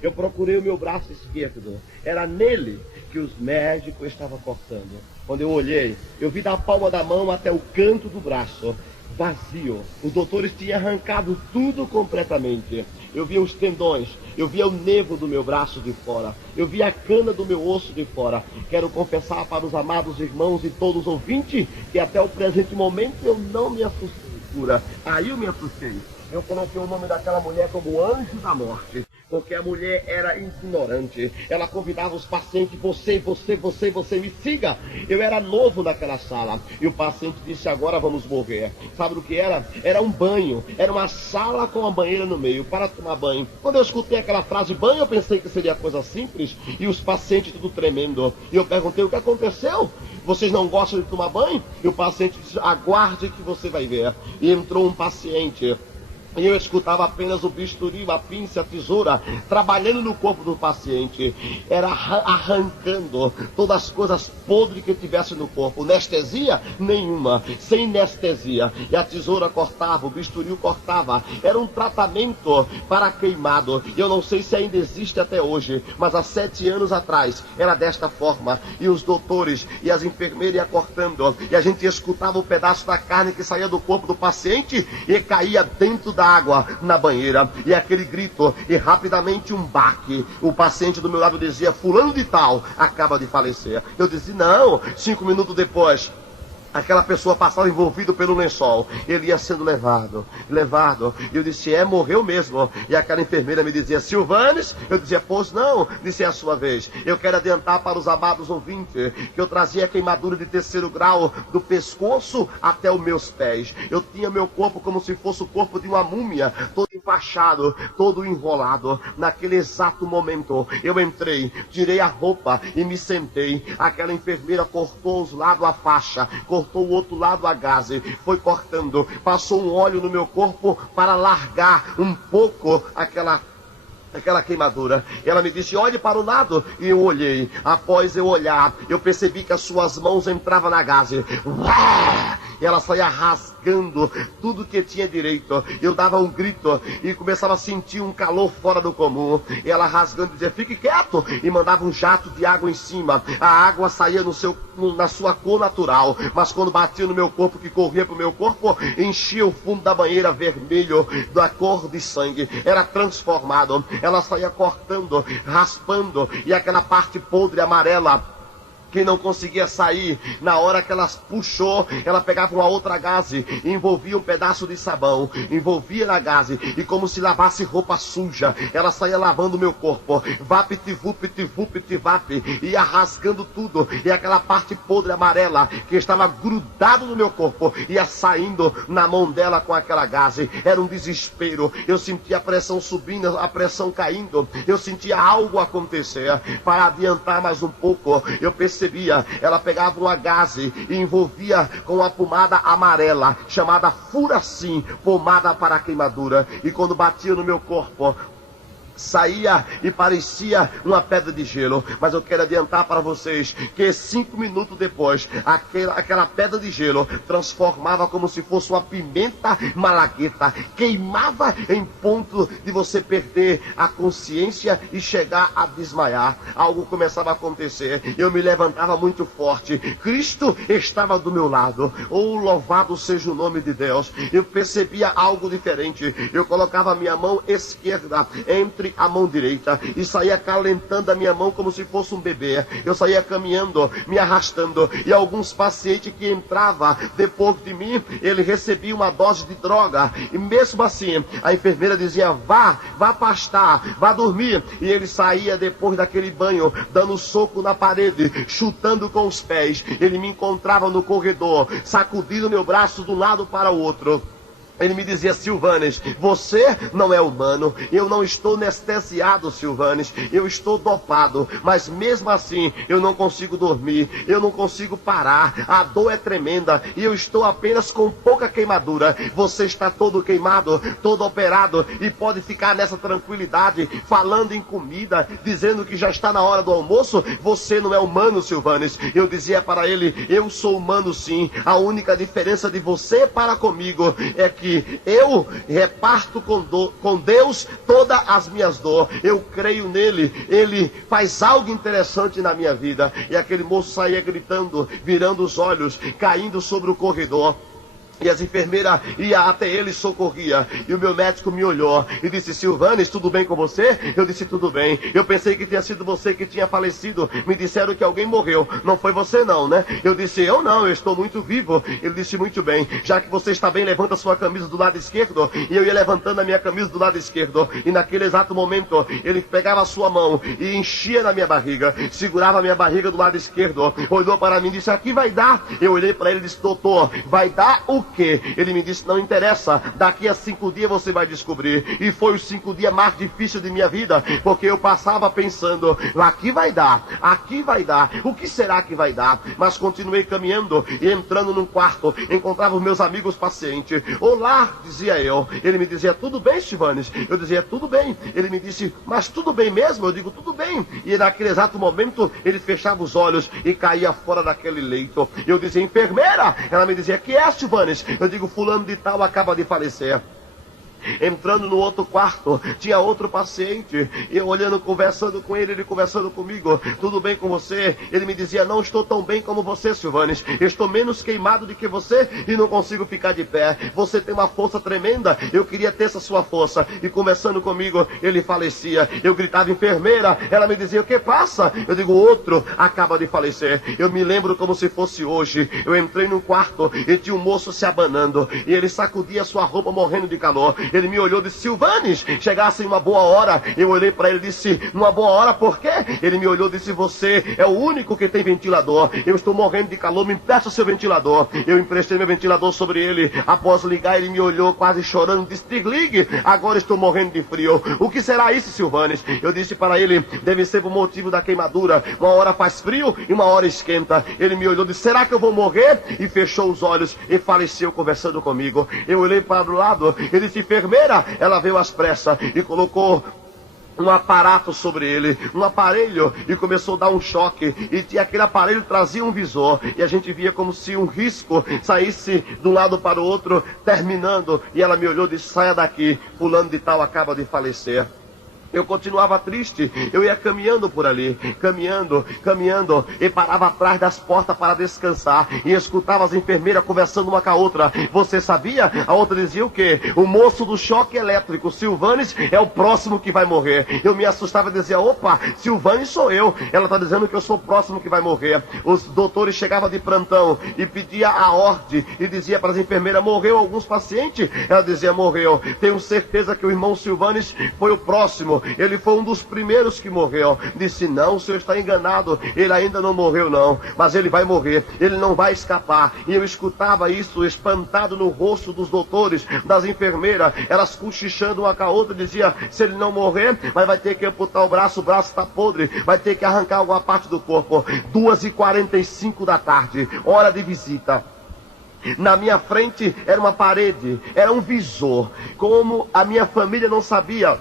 eu procurei o meu braço esquerdo. Era nele que os médicos estavam cortando. Quando eu olhei, eu vi da palma da mão até o canto do braço vazio. Os doutores tinham arrancado tudo completamente. Eu via os tendões, eu via o nervo do meu braço de fora, eu via a cana do meu osso de fora. Quero confessar para os amados irmãos e todos os ouvintes que até o presente momento eu não me assustei. Aí eu me assustei. Eu coloquei o nome daquela mulher como anjo da morte, porque a mulher era ignorante. Ela convidava os pacientes: você, me siga. Eu era novo naquela sala. E o paciente disse: agora vamos morrer. Sabe o que era? Era um banho. Era uma sala com uma banheira no meio para tomar banho. Quando eu escutei aquela frase banho, eu pensei que seria coisa simples. E os pacientes tudo tremendo. E eu perguntei: o que aconteceu? Vocês não gostam de tomar banho? E o paciente disse: aguarde que você vai ver. E entrou um paciente. E eu escutava apenas o bisturi, a pinça, a tesoura, trabalhando no corpo do paciente. Era arrancando todas as coisas podres que tivesse no corpo. Anestesia? Nenhuma. Sem anestesia. E a tesoura cortava, o bisturi cortava. Era um tratamento para queimado. E eu não sei se ainda existe até hoje, mas há 7 anos atrás era desta forma. E os doutores e as enfermeiras iam cortando. E a gente escutava o pedaço da carne que saía do corpo do paciente e caía dentro da água na banheira, e aquele grito, e rapidamente um baque. O paciente do meu lado dizia: fulano de tal acaba de falecer. Eu dizia: não. 5 minutos depois, aquela pessoa passava envolvido pelo lençol. Ele ia sendo levado. E eu disse: morreu mesmo. E aquela enfermeira me dizia: Silvanes? Eu dizia: pois não. Disse: é a sua vez. Eu quero adiantar para os amados ouvintes que eu trazia queimadura de 3º grau do pescoço até os meus pés. Eu tinha meu corpo como se fosse o corpo de uma múmia, todo enfaixado, todo enrolado. Naquele exato momento, eu entrei, tirei a roupa e me sentei. Aquela enfermeira cortou os lados a faixa, cortou o outro lado a gaze, foi cortando, passou um óleo no meu corpo para largar um pouco aquela queimadura. Ela me disse: olhe para o lado. E eu olhei. Após eu olhar, eu percebi que as suas mãos entravam na gaze. E ela saía rasgando tudo que tinha direito. Eu dava um grito e começava a sentir um calor fora do comum. E ela rasgando dizia: fique quieto. E mandava um jato de água em cima. A água saía na sua cor natural, mas quando batia no meu corpo, que corria para o meu corpo, enchia o fundo da banheira vermelho, da cor de sangue. Era transformado. Ela saía cortando, raspando, e aquela parte podre amarela que não conseguia sair. Na hora que ela puxou, ela pegava uma outra gaze, envolvia um pedaço de sabão, envolvia na gaze, e como se lavasse roupa suja, ela saía lavando o meu corpo, vap, ia rasgando tudo, e aquela parte podre amarela, que estava grudado no meu corpo, ia saindo na mão dela com aquela gaze. Era um desespero, eu sentia a pressão subindo, a pressão caindo, eu sentia algo acontecer. Para adiantar mais um pouco, eu percebia, ela pegava uma gaze e envolvia com uma pomada amarela, chamada Furacim, pomada para queimadura, e quando batia no meu corpo, saía e parecia uma pedra de gelo. Mas eu quero adiantar para vocês que 5 minutos depois, aquela pedra de gelo transformava como se fosse uma pimenta malagueta, queimava em ponto de você perder a consciência e chegar a desmaiar. Algo começava a acontecer, eu me levantava muito forte, Cristo estava do meu lado. Oh, louvado seja o nome de Deus. Eu percebia algo diferente, eu colocava a minha mão esquerda entre a mão direita e saía calentando a minha mão como se fosse um bebê. Eu saía caminhando, me arrastando, e alguns pacientes que entravam depois de mim, ele recebia uma dose de droga, e mesmo assim a enfermeira dizia: vá pastar, vá dormir, e ele saía depois daquele banho dando soco na parede, chutando com os pés. Ele me encontrava no corredor, sacudindo meu braço de um lado para o outro. Ele me dizia: Silvanes, você não é humano, eu não estou anestesiado, Silvanes, eu estou dopado, mas mesmo assim eu não consigo dormir, eu não consigo parar, a dor é tremenda e eu estou apenas com pouca queimadura. Você está todo queimado, todo operado, e pode ficar nessa tranquilidade, falando em comida, dizendo que já está na hora do almoço. Você não é humano, Silvanes. Eu dizia para ele: eu sou humano sim, a única diferença de você para comigo é que eu reparto com Deus todas as minhas dores. Eu creio nele, ele faz algo interessante na minha vida. E aquele moço saía gritando, virando os olhos, caindo sobre o corredor. E as enfermeiras iam até ele e socorria. E o meu médico me olhou e disse: Silvanes, tudo bem com você? Eu disse: tudo bem. Eu pensei que tinha sido você que tinha falecido. Me disseram que alguém morreu. Não foi você não, né? Eu disse: eu não, eu estou muito vivo. Ele disse: muito bem. Já que você está bem, levanta sua camisa do lado esquerdo. E eu ia levantando a minha camisa do lado esquerdo. E naquele exato momento, ele pegava a sua mão e enchia na minha barriga. Segurava a minha barriga do lado esquerdo. Olhou para mim e disse: aqui vai dar. Eu olhei para ele e disse: doutor, vai dar o quê? Ele me disse: não interessa, daqui a 5 dias você vai descobrir. E foi os 5 dias mais difíceis de minha vida, porque eu passava pensando: aqui vai dar, o que será que vai dar? Mas continuei caminhando e entrando num quarto, encontrava os meus amigos pacientes. Olá, dizia eu. Ele me dizia: tudo bem, Silvanes? Eu dizia: tudo bem. Ele me disse: mas tudo bem mesmo? Eu digo: tudo bem. E naquele exato momento ele fechava os olhos e caía fora daquele leito. Eu dizia: enfermeira. Ela me dizia: que é, Silvanes? Eu digo: fulano de tal acaba de falecer. Entrando no outro quarto, tinha outro paciente, eu olhando, conversando com ele, ele conversando comigo: tudo bem com você? Ele me dizia: não estou tão bem como você, Silvanes, estou menos queimado do que você e não consigo ficar de pé. Você tem uma força tremenda, eu queria ter essa sua força. E conversando comigo, ele falecia. Eu gritava: enfermeira. Ela me dizia: o que passa? Eu digo: outro acaba de falecer. Eu me lembro como se fosse hoje. Eu entrei num quarto e tinha um moço se abanando, e ele sacudia sua roupa morrendo de calor. Ele me olhou e disse: Silvanes, chegasse em uma boa hora. Eu olhei para ele e disse: numa boa hora por quê? Ele me olhou e disse: você é o único que tem ventilador. Eu estou morrendo de calor, me empresta seu ventilador. Eu emprestei meu ventilador sobre ele. Após ligar, ele me olhou quase chorando, disse: desligue, agora estou morrendo de frio. O que será isso, Silvanes? Eu disse para ele: deve ser por motivo da queimadura. Uma hora faz frio e uma hora esquenta. Ele me olhou e disse: será que eu vou morrer? E fechou os olhos e faleceu conversando comigo. Eu olhei para o lado, ele disse: enfermeira. Ela veio às pressas e colocou um aparato sobre ele, um aparelho, e começou a dar um choque, e aquele aparelho trazia um visor, e a gente via como se um risco saísse de um lado para o outro, terminando, e ela me olhou e disse: saia daqui, fulano de tal acaba de falecer. Eu continuava triste, eu ia caminhando por ali, caminhando, e parava atrás das portas para descansar, e escutava as enfermeiras conversando uma com a outra. Você sabia? A outra dizia o quê? O moço do choque elétrico, Silvanes, é o próximo que vai morrer. Eu me assustava e dizia, opa, Silvanes sou eu. Ela está dizendo que eu sou o próximo que vai morrer. Os doutores chegavam de plantão e pedia a ordem, e dizia para as enfermeiras, morreu alguns pacientes? Ela dizia, morreu. Tenho certeza que o irmão Silvanes foi o próximo. Ele foi um dos primeiros que morreu. Disse, não, o senhor está enganado. Ele ainda não morreu não, mas ele vai morrer. Ele não vai escapar. E eu escutava isso espantado no rosto dos doutores, das enfermeiras. Elas cochichando uma com a outra, dizia, se ele não morrer, mas vai ter que amputar o braço está podre, vai ter que arrancar alguma parte do corpo. 2h45 da tarde, hora de visita. Na minha frente era uma parede, era um visor. Como a minha família não sabia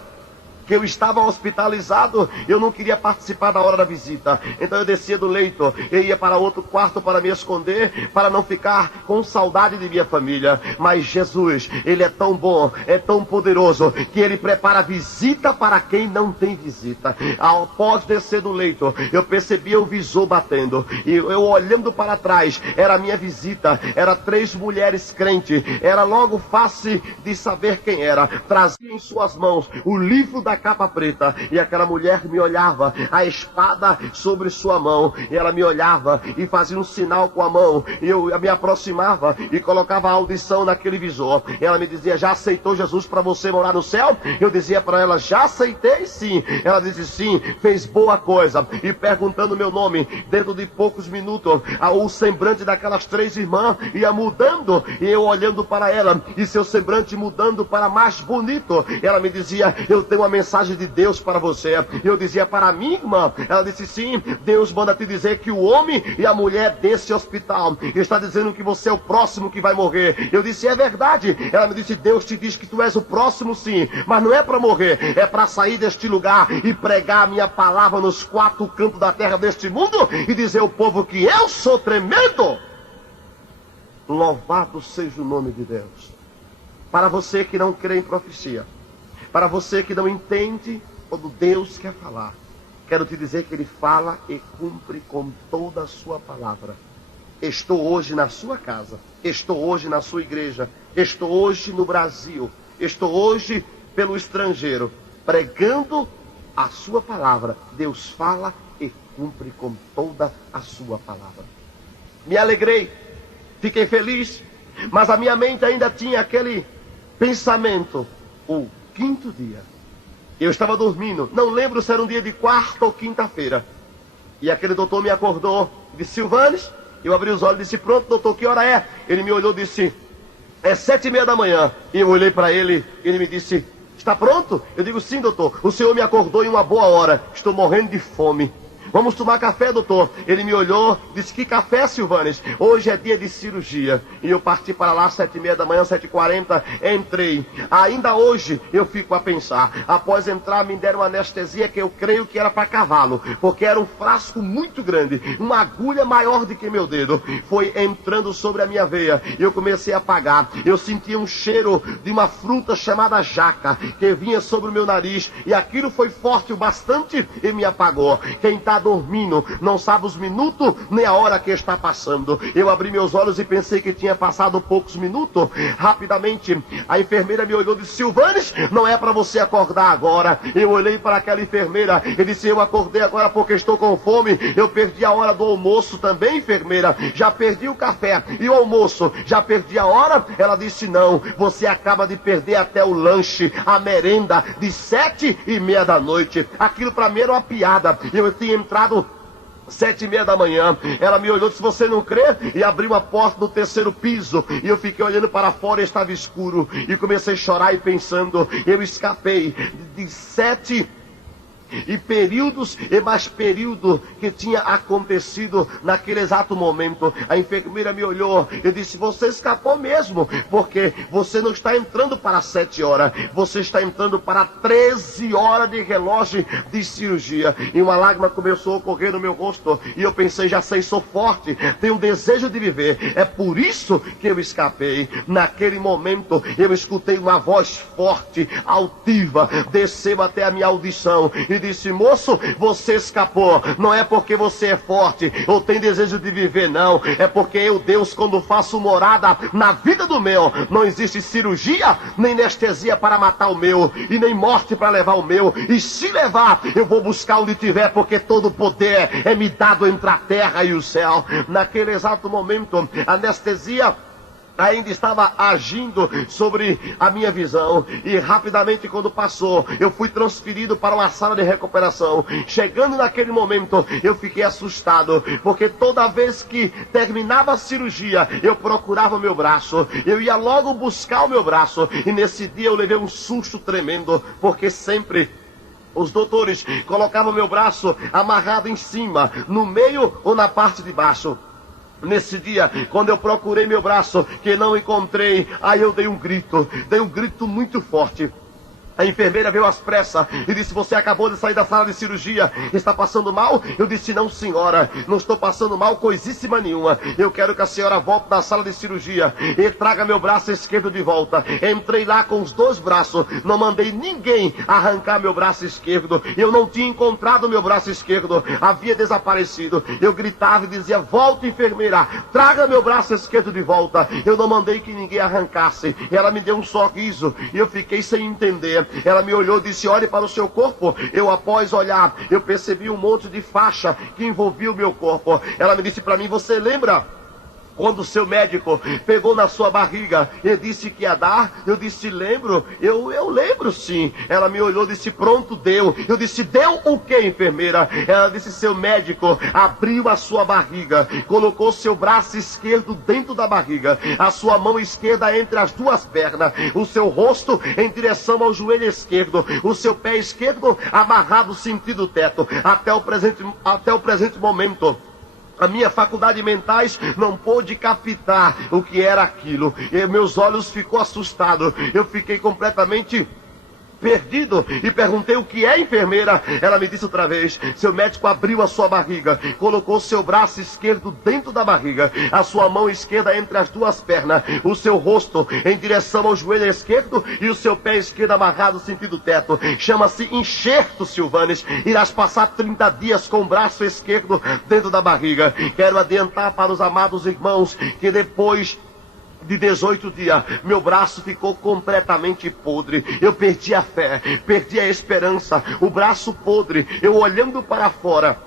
que eu estava hospitalizado, eu não queria participar da hora da visita. Então eu descia do leito e ia para outro quarto para me esconder, para não ficar com saudade de minha família. Mas Jesus, Ele é tão bom, é tão poderoso, que Ele prepara visita para quem não tem visita. Após descer do leito, eu percebia o visor batendo, e eu olhando para trás, era a minha visita, era 3 mulheres crentes, era logo fácil de saber quem era. Trazia em suas mãos o livro da capa preta, e aquela mulher me olhava, a espada sobre sua mão, e ela me olhava e fazia um sinal com a mão, e eu me aproximava e colocava a audição naquele visor. Ela me dizia, já aceitou Jesus para você morar no céu? Eu dizia para ela, já aceitei sim. Ela disse sim, fez boa coisa. E perguntando meu nome, dentro de poucos minutos, o semblante daquelas 3 irmãs ia mudando, e eu olhando para ela, e seu semblante mudando para mais bonito. Ela me dizia, eu tenho uma mensagem de Deus para você. Eu dizia, para mim, irmã? Ela disse, sim, Deus manda te dizer que o homem e a mulher desse hospital está dizendo que você é o próximo que vai morrer. Eu disse, é verdade. Ela me disse, Deus te diz que tu és o próximo, sim, mas não é para morrer, é para sair deste lugar e pregar a minha palavra nos 4 cantos da terra deste mundo e dizer ao povo que eu sou tremendo. Louvado seja o nome de Deus. Para você que não crê em profecia, para você que não entende quando Deus quer falar, quero te dizer que Ele fala e cumpre com toda a sua palavra. Estou hoje na sua casa, estou hoje na sua igreja, estou hoje no Brasil, estou hoje pelo estrangeiro, pregando a sua palavra. Deus fala e cumpre com toda a sua palavra. Me alegrei, fiquei feliz, mas a minha mente ainda tinha aquele pensamento. O 5º dia, eu estava dormindo, não lembro se era um dia de quarta ou quinta-feira, e aquele doutor me acordou, disse, Silvanes. Eu abri os olhos e disse, pronto, doutor, que hora é? Ele me olhou e disse, é 7h30 da manhã. E eu olhei para ele, ele me disse, está pronto? Eu digo, sim, doutor, o senhor me acordou em uma boa hora, estou morrendo de fome. Vamos tomar café, doutor? Ele me olhou, disse, que café, Silvanes? Hoje é dia de cirurgia. E eu parti para lá, 7h30 da manhã, 7h40, entrei. Ainda hoje eu fico a pensar. Após entrar, me deram uma anestesia que eu creio que era para cavalo, porque era um frasco muito grande, uma agulha maior do que meu dedo. Foi entrando sobre a minha veia, e eu comecei a apagar. Eu sentia um cheiro de uma fruta chamada jaca, que vinha sobre o meu nariz, e aquilo foi forte o bastante e me apagou. Quem está dormindo não sabe os minutos nem a hora que está passando. Eu abri meus olhos e pensei que tinha passado poucos minutos. Rapidamente a enfermeira me olhou e disse, Silvanes, não é para você acordar agora. Eu olhei para aquela enfermeira e disse, eu acordei agora porque estou com fome. Eu perdi a hora do almoço também, enfermeira. Já perdi o café e o almoço, já perdi a hora. Ela disse, não, você acaba de perder até o lanche, a merenda de 7h30 da noite. Aquilo para mim era uma piada. Eu tinha entrado 7h30 da manhã. Ela me olhou e disse, você não crê? E abriu uma porta no 3º piso. E eu fiquei olhando para fora e estava escuro. E comecei a chorar e pensando, eu escapei de 7 E períodos e mais período que tinha acontecido naquele exato momento. A enfermeira me olhou e disse: você escapou mesmo, porque você não está entrando para 7 horas, você está entrando para 13 horas de relógio de cirurgia. E uma lágrima começou a correr no meu rosto, e eu pensei: já sei, sou forte, tenho um desejo de viver, é por isso que eu escapei. Naquele momento eu escutei uma voz forte, altiva, desceu até a minha audição e disse: moço, você escapou, não é porque você é forte ou tem desejo de viver, não, é porque eu, Deus, quando faço morada na vida do meu, não existe cirurgia nem anestesia para matar o meu, e nem morte para levar o meu, e se levar, eu vou buscar onde tiver, porque todo poder é me dado entre a terra e o céu. Naquele exato momento, a anestesia ainda estava agindo sobre a minha visão, e rapidamente, quando passou, eu fui transferido para uma sala de recuperação. Chegando naquele momento, eu fiquei assustado, porque toda vez que terminava a cirurgia, eu procurava o meu braço, eu ia logo buscar o meu braço, e nesse dia eu levei um susto tremendo, porque sempre os doutores colocavam meu braço amarrado em cima, no meio ou na parte de baixo. Nesse dia, quando eu procurei meu braço, que não encontrei, aí eu dei um grito muito forte. A enfermeira veio às pressas e disse: você acabou de sair da sala de cirurgia, está passando mal? Eu disse: não, senhora, não estou passando mal coisíssima nenhuma. Eu quero que a senhora volte na sala de cirurgia e traga meu braço esquerdo de volta. Entrei lá com os 2 braços, não mandei ninguém arrancar meu braço esquerdo. Eu não tinha encontrado meu braço esquerdo, havia desaparecido. Eu gritava e dizia: volta, enfermeira, traga meu braço esquerdo de volta. Eu não mandei que ninguém arrancasse. Ela me deu um sorriso e eu fiquei sem entender. Ela me olhou e disse: olhe para o seu corpo. Eu, após olhar, eu percebi um monte de faixa que envolvia o meu corpo. Ela me disse para mim: você lembra quando o seu médico pegou na sua barriga e disse que ia dar? Eu disse: lembro, eu lembro sim. Ela me olhou e disse: pronto, deu. Eu disse: deu o que, enfermeira? Ela disse: seu médico abriu a sua barriga, colocou seu braço esquerdo dentro da barriga, a sua mão esquerda entre as 2 pernas, o seu rosto em direção ao joelho esquerdo, o seu pé esquerdo amarrado sentido teto. Até o presente momento, a minha faculdade mentais não pôde captar o que era aquilo. E meus olhos ficou assustados. Eu fiquei completamente perdido e perguntei: o que é, enfermeira? Ela me disse outra vez: seu médico abriu a sua barriga, colocou seu braço esquerdo dentro da barriga, a sua mão esquerda entre as 2 pernas, o seu rosto em direção ao joelho esquerdo e o seu pé esquerdo amarrado sentido teto. Chama-se enxerto, Silvanes. Irás passar 30 dias com o braço esquerdo dentro da barriga. Quero adiantar para os amados irmãos que depois de 18 dias, meu braço ficou completamente podre. Eu perdi a fé, perdi a esperança, o braço podre. Eu olhando para fora,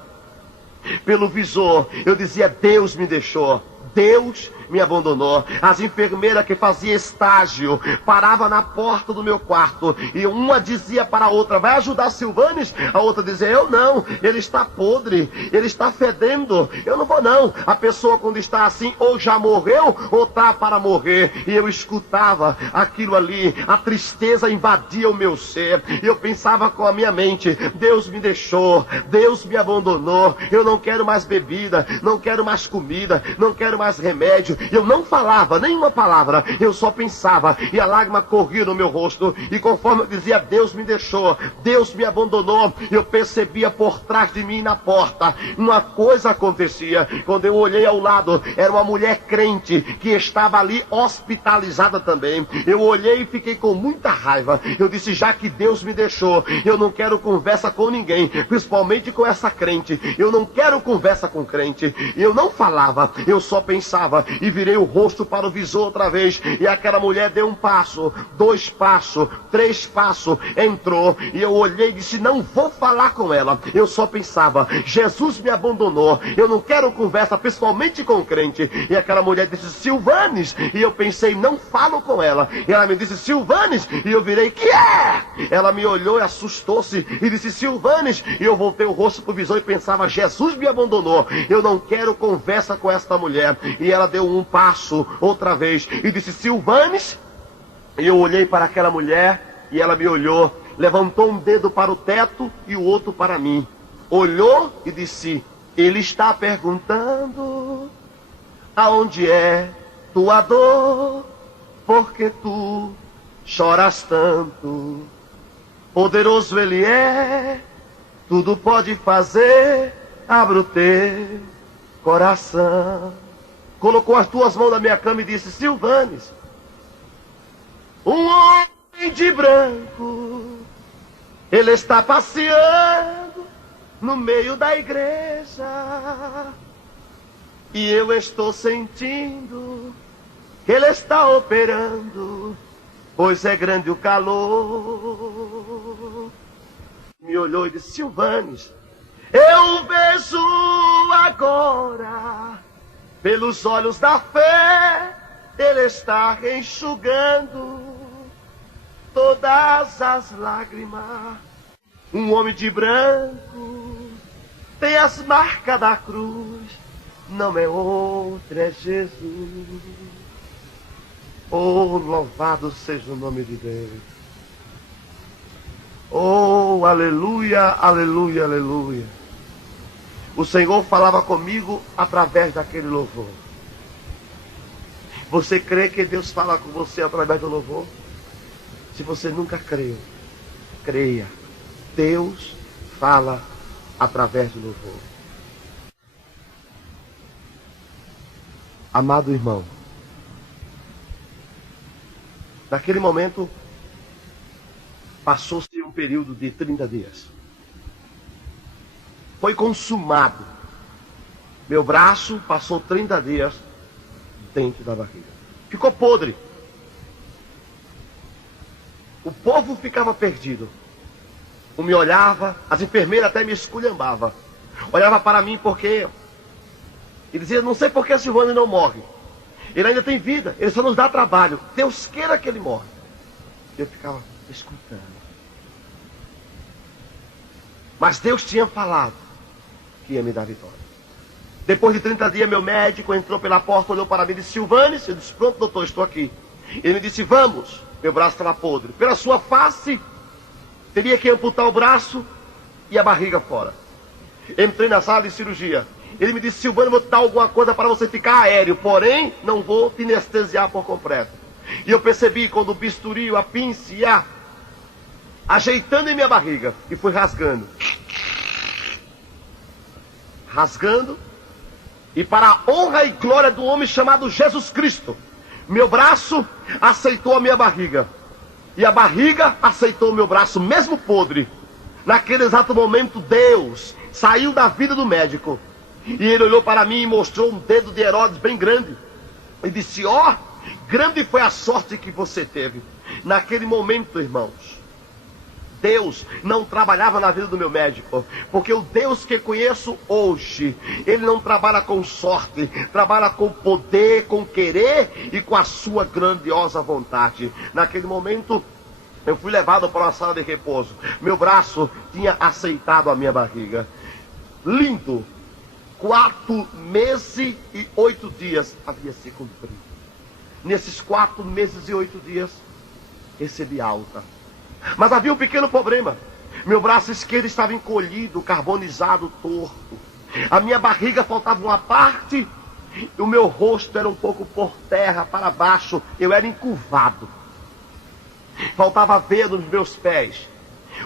pelo visor, eu dizia: Deus me deixou, Deus me abandonou. As enfermeiras que faziam estágio paravam na porta do meu quarto e uma dizia para a outra: vai ajudar Silvanes? A outra dizia: eu não, ele está podre, ele está fedendo, eu não vou não. A pessoa, quando está assim, ou já morreu ou está para morrer. E eu escutava aquilo ali, a tristeza invadia o meu ser. Eu pensava com a minha mente: Deus me deixou, Deus me abandonou, eu não quero mais bebida, não quero mais comida, não quero mais remédio. Eu não falava nenhuma palavra, eu só pensava, e a lágrima corria no meu rosto. E conforme eu dizia: Deus me deixou, Deus me abandonou, eu percebia por trás de mim, na porta, uma coisa acontecia. Quando eu olhei ao lado, era uma mulher crente que estava ali hospitalizada também. Eu olhei e fiquei com muita raiva. Eu disse: já que Deus me deixou, eu não quero conversa com ninguém, principalmente com essa crente. Eu não quero conversa com crente. Eu não falava, eu só pensava, e virei o rosto para o visor outra vez. E aquela mulher deu 1 passo, 2 passos, 3 passos, entrou, e eu olhei e disse: não vou falar com ela. Eu só pensava: Jesus me abandonou, eu não quero conversa, principalmente com crente. E aquela mulher disse: Silvanes. E eu pensei: não falo com ela. E ela me disse: Silvanes. E eu virei: que é? Ela me olhou e assustou-se e disse: Silvanes. E eu voltei o rosto para o visor e pensava: Jesus me abandonou, eu não quero conversa com esta mulher. E ela deu 1 passo outra vez e disse: Silvanes. E eu olhei para aquela mulher e ela me olhou levantou um dedo para o teto e o outro para mim. Olhou e disse: ele está perguntando aonde é tua dor, porque tu choras tanto. Poderoso ele é, tudo pode fazer, abre o teu coração. Colocou as duas mãos na minha cama e disse: Silvanes, um homem de branco, ele está passeando no meio da igreja, e eu estou sentindo que ele está operando, pois é grande o calor. Me olhou e disse: Silvanes, eu vejo agora, pelos olhos da fé, ele está enxugando todas as lágrimas. Um homem de branco tem as marcas da cruz, não é outro, é Jesus. Oh, louvado seja o nome de Deus. Oh, aleluia, aleluia, aleluia. O Senhor falava comigo através daquele louvor. Você crê que Deus fala com você através do louvor? Se você nunca creu, creia. Deus fala através do louvor. Amado irmão, naquele momento passou-se um período de 30 dias. Foi consumado. Meu braço passou 30 dias dentro da barriga. Ficou podre. O povo ficava perdido. Um me olhava, as enfermeiras até me esculhambavam. Olhava para mim porque ele dizia: não sei por que Silvano não morre. Ele ainda tem vida, ele só nos dá trabalho. Deus queira que ele morra. Eu ficava escutando. Mas Deus tinha falado que ia me dar vitória. Depois de 30 dias, meu médico entrou pela porta, olhou para mim e disse: Silvanes. Eu disse: pronto, doutor, estou aqui. Ele me disse: vamos. Meu braço estava podre. Pela sua face, teria que amputar o braço e a barriga fora. Entrei na sala de cirurgia. Ele me disse: Silvano, vou te dar alguma coisa para você ficar aéreo, porém não vou te anestesiar por completo. E eu percebi quando o bisturi, a pinça ia ajeitando em minha barriga e fui rasgando. Rasgando. E para a honra e glória do homem chamado Jesus Cristo, meu braço aceitou a minha barriga. E a barriga aceitou o meu braço, mesmo podre. Naquele exato momento, Deus saiu da vida do médico. E ele olhou para mim e mostrou um dedo de Herodes bem grande. E disse: ó, grande foi a sorte que você teve. Naquele momento, irmãos, Deus não trabalhava na vida do meu médico. Porque o Deus que conheço hoje, ele não trabalha com sorte, trabalha com poder, com querer e com a sua grandiosa vontade. Naquele momento, eu fui levado para uma sala de repouso. Meu braço tinha aceitado a minha barriga. Lindo. 4 meses e 8 dias havia se cumprido. Nesses 4 meses e 8 dias, recebi alta. Mas havia um pequeno problema. Meu braço esquerdo estava encolhido, carbonizado, torto. A minha barriga faltava uma parte. E o meu rosto era um pouco por terra, para baixo. Eu era encurvado. Faltava veia nos meus pés.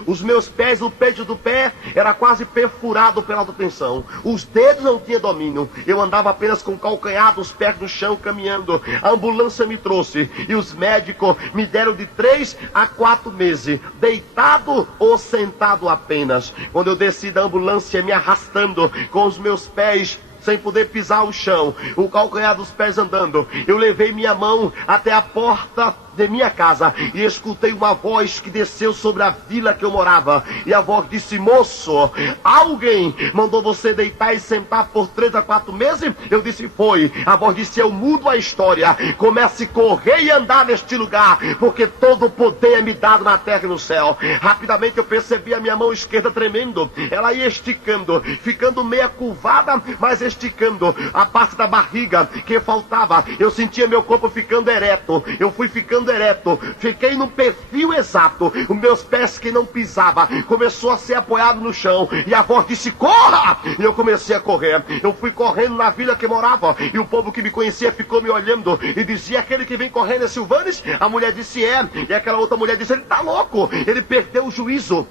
Os meus pés, o peito do pé era quase perfurado pela alta tensão. Os dedos não tinham domínio. Eu andava apenas com o calcanhar dos pés no chão, caminhando. A ambulância me trouxe e os médicos me deram de 3 a 4 meses, deitado ou sentado apenas. Quando eu desci da ambulância, me arrastando com os meus pés sem poder pisar o chão, o calcanhar dos pés andando, eu levei minha mão até a porta de minha casa e escutei uma voz que desceu sobre a vila que eu morava. E a voz disse: moço, alguém mandou você deitar e sentar por 3 a 4 meses? Eu disse: foi. A voz disse: eu mudo a história, comece a correr e andar neste lugar, porque todo o poder é me dado na terra e no céu. Rapidamente eu percebi a minha mão esquerda tremendo, ela ia esticando, ficando meia curvada, mas esticando esticando a parte da barriga que faltava. Eu sentia meu corpo ficando ereto. Eu fui ficando ereto. Fiquei no perfil exato. Os meus pés que não pisava começou a ser apoiado no chão. E a voz disse: corra! E eu comecei a correr. Eu fui correndo na vila que morava. E o povo que me conhecia ficou me olhando e dizia: aquele que vem correndo é Silvanes? A mulher disse: é. E aquela outra mulher disse: ele tá louco. Ele perdeu o juízo.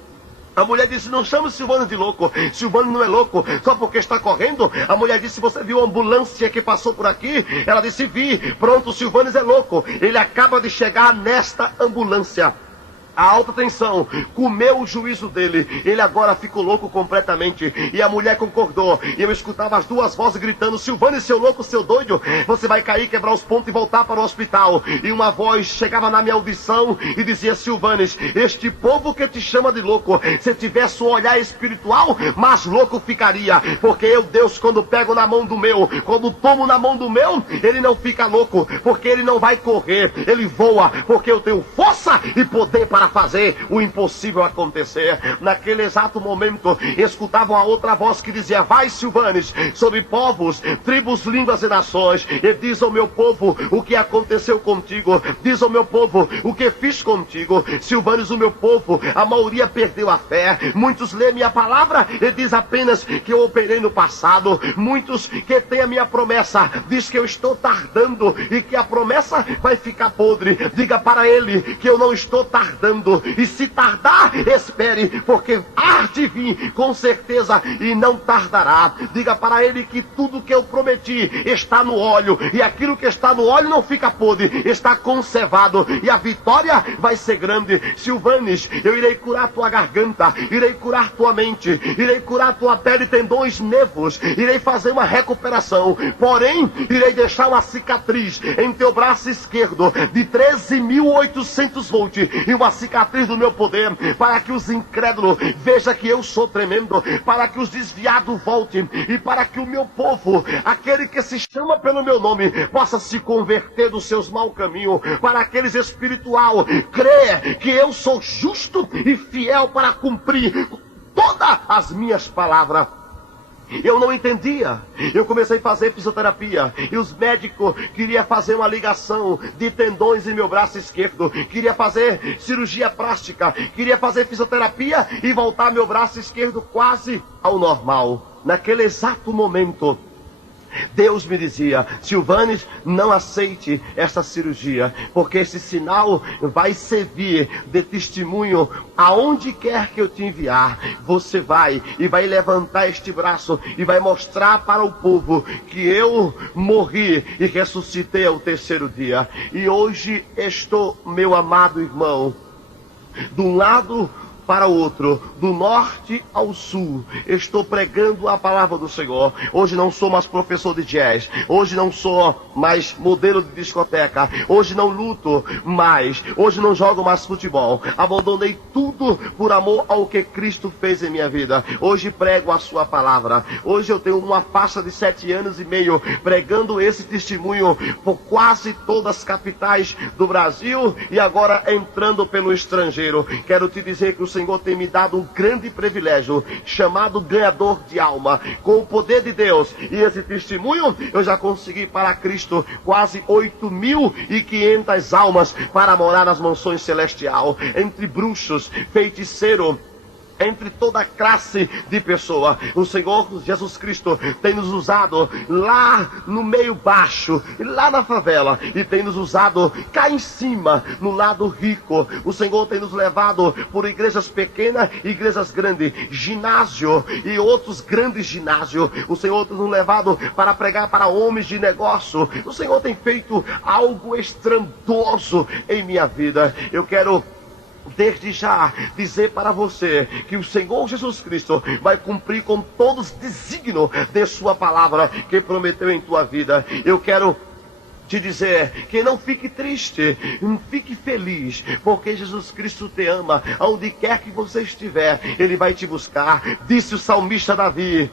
A mulher disse: não chama o Silvano de louco. Silvano não é louco só porque está correndo. A mulher disse: você viu a ambulância que passou por aqui? Ela disse: vi. Pronto, o Silvanes é louco. Ele acaba de chegar nesta ambulância. A alta tensão comeu o juízo dele. Ele agora ficou louco completamente. E a mulher concordou. E eu escutava as duas vozes gritando: Silvanes, seu louco, seu doido, você vai cair, quebrar os pontos e voltar para o hospital. E uma voz chegava na minha audição e dizia: Silvanes, este povo que te chama de louco, se tivesse um olhar espiritual, mais louco ficaria. Porque eu, Deus, quando pego na mão do meu, quando tomo na mão do meu, ele não fica louco, porque ele não vai correr, ele voa, porque eu tenho força e poder para fazer o impossível acontecer. Naquele exato momento, escutavam a outra voz que dizia: vai, Silvanes, sobre povos, tribos, línguas e nações, e diz ao meu povo o que aconteceu contigo, diz ao meu povo o que fiz contigo. Silvanes, o meu povo, a maioria perdeu a fé, muitos lêem minha palavra e diz apenas que eu operei no passado, muitos que têm a minha promessa, diz que eu estou tardando e que a promessa vai ficar podre. Diga para ele que eu não estou tardando. E se tardar, espere, porque há de vir com certeza e não tardará. Diga para ele que tudo que eu prometi está no óleo, e aquilo que está no óleo não fica podre, está conservado, e a vitória vai ser grande. Silvanes, eu irei curar tua garganta, irei curar tua mente, irei curar tua pele, tendões, nervos, irei fazer uma recuperação, porém irei deixar uma cicatriz em teu braço esquerdo de 13.800 volts, e uma cicatriz do meu poder, para que os incrédulos vejam que eu sou tremendo, para que os desviados voltem, e para que o meu povo, aquele que se chama pelo meu nome, possa se converter dos seus maus caminhos, para aqueles espiritual crer que eu sou justo e fiel para cumprir todas as minhas palavras. Eu não entendia. Eu comecei a fazer fisioterapia e os médicos queriam fazer uma ligação de tendões em meu braço esquerdo, queria fazer cirurgia plástica, queria fazer fisioterapia e voltar meu braço esquerdo quase ao normal. Naquele exato momento, Deus me dizia: Silvanes, não aceite essa cirurgia, porque esse sinal vai servir de testemunho aonde quer que eu te enviar. Você vai e vai levantar este braço e vai mostrar para o povo que eu morri e ressuscitei ao terceiro dia. E hoje estou, meu amado irmão, de um lado para o outro, do norte ao sul, estou pregando a palavra do Senhor. Hoje não sou mais professor de jazz, hoje não sou mais modelo de discoteca, hoje não luto mais, hoje não jogo mais futebol, abandonei tudo por amor ao que Cristo fez em minha vida. Hoje prego a sua palavra. Hoje eu tenho uma faixa de 7 anos e meio pregando esse testemunho por quase todas as capitais do Brasil e agora entrando pelo estrangeiro. Quero te dizer que o Senhor tem me dado um grande privilégio, chamado ganhador de alma, com o poder de Deus. E esse testemunho, eu já consegui para Cristo quase 8.500 almas para morar nas mansões celestial, entre bruxos, feiticeiros, entre toda classe de pessoa. O Senhor Jesus Cristo tem nos usado lá no meio baixo, lá na favela, e tem nos usado cá em cima, no lado rico. O Senhor tem nos levado por igrejas pequenas e igrejas grandes, ginásio e outros grandes ginásios. O Senhor tem nos levado para pregar para homens de negócio. O Senhor tem feito algo estrondoso em minha vida. Eu quero desde já dizer para você que o Senhor Jesus Cristo vai cumprir com todos os desígnios de sua palavra que prometeu em tua vida. Eu quero te dizer que não fique triste, fique feliz, porque Jesus Cristo te ama. Aonde quer que você estiver, Ele vai te buscar. Disse o salmista Davi: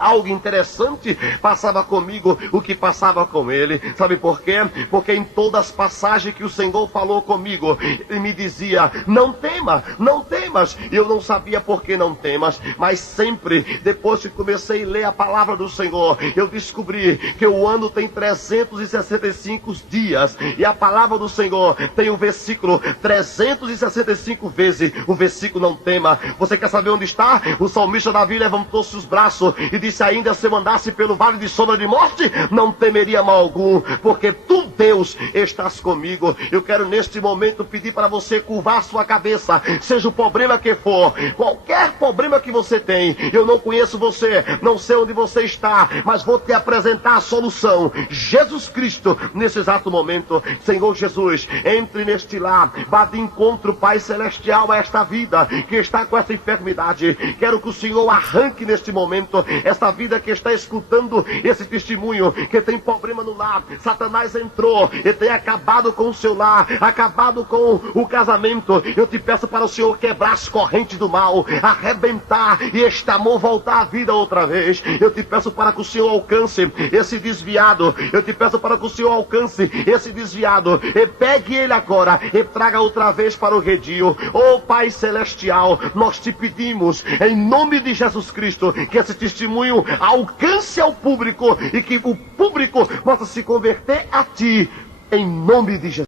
algo interessante passava comigo, o que passava com ele. Sabe por quê? Porque em todas as passagens que o Senhor falou comigo, ele me dizia: não tema, não temas. Eu não sabia por que não temas, mas sempre, depois que comecei a ler a palavra do Senhor, eu descobri que o ano tem 365 dias, e a palavra do Senhor tem o versículo 365 vezes, o versículo não tema. Você quer saber onde está? O salmista Davi levantou-se os braços e disse: ainda se eu andasse pelo vale de sombra de morte, não temeria mal algum, porque tu, Deus, estás comigo. Eu quero neste momento pedir para você curvar sua cabeça, seja o problema que for, qualquer problema que você tem. Eu não conheço você, não sei onde você está, mas vou te apresentar a solução: Jesus Cristo, nesse exato momento. Senhor Jesus, entre neste lar, vá de encontro, Pai Celestial, a esta vida que está com essa enfermidade. Quero que o Senhor arranque neste momento essa vida que está escutando esse testemunho, que tem problema no lar. Satanás entrou e tem acabado com o seu lar, acabado com o casamento. Eu te peço para o Senhor quebrar as correntes do mal, arrebentar e este amor voltar à vida outra vez. Eu te peço para que o Senhor alcance esse desviado. Eu te peço para que o Senhor alcance esse desviado e pegue ele agora e traga outra vez para o redil. Oh Pai Celestial, nós te pedimos em nome de Jesus Cristo que esse testemunho alcance ao público e que o público possa se converter a ti, em nome de Jesus.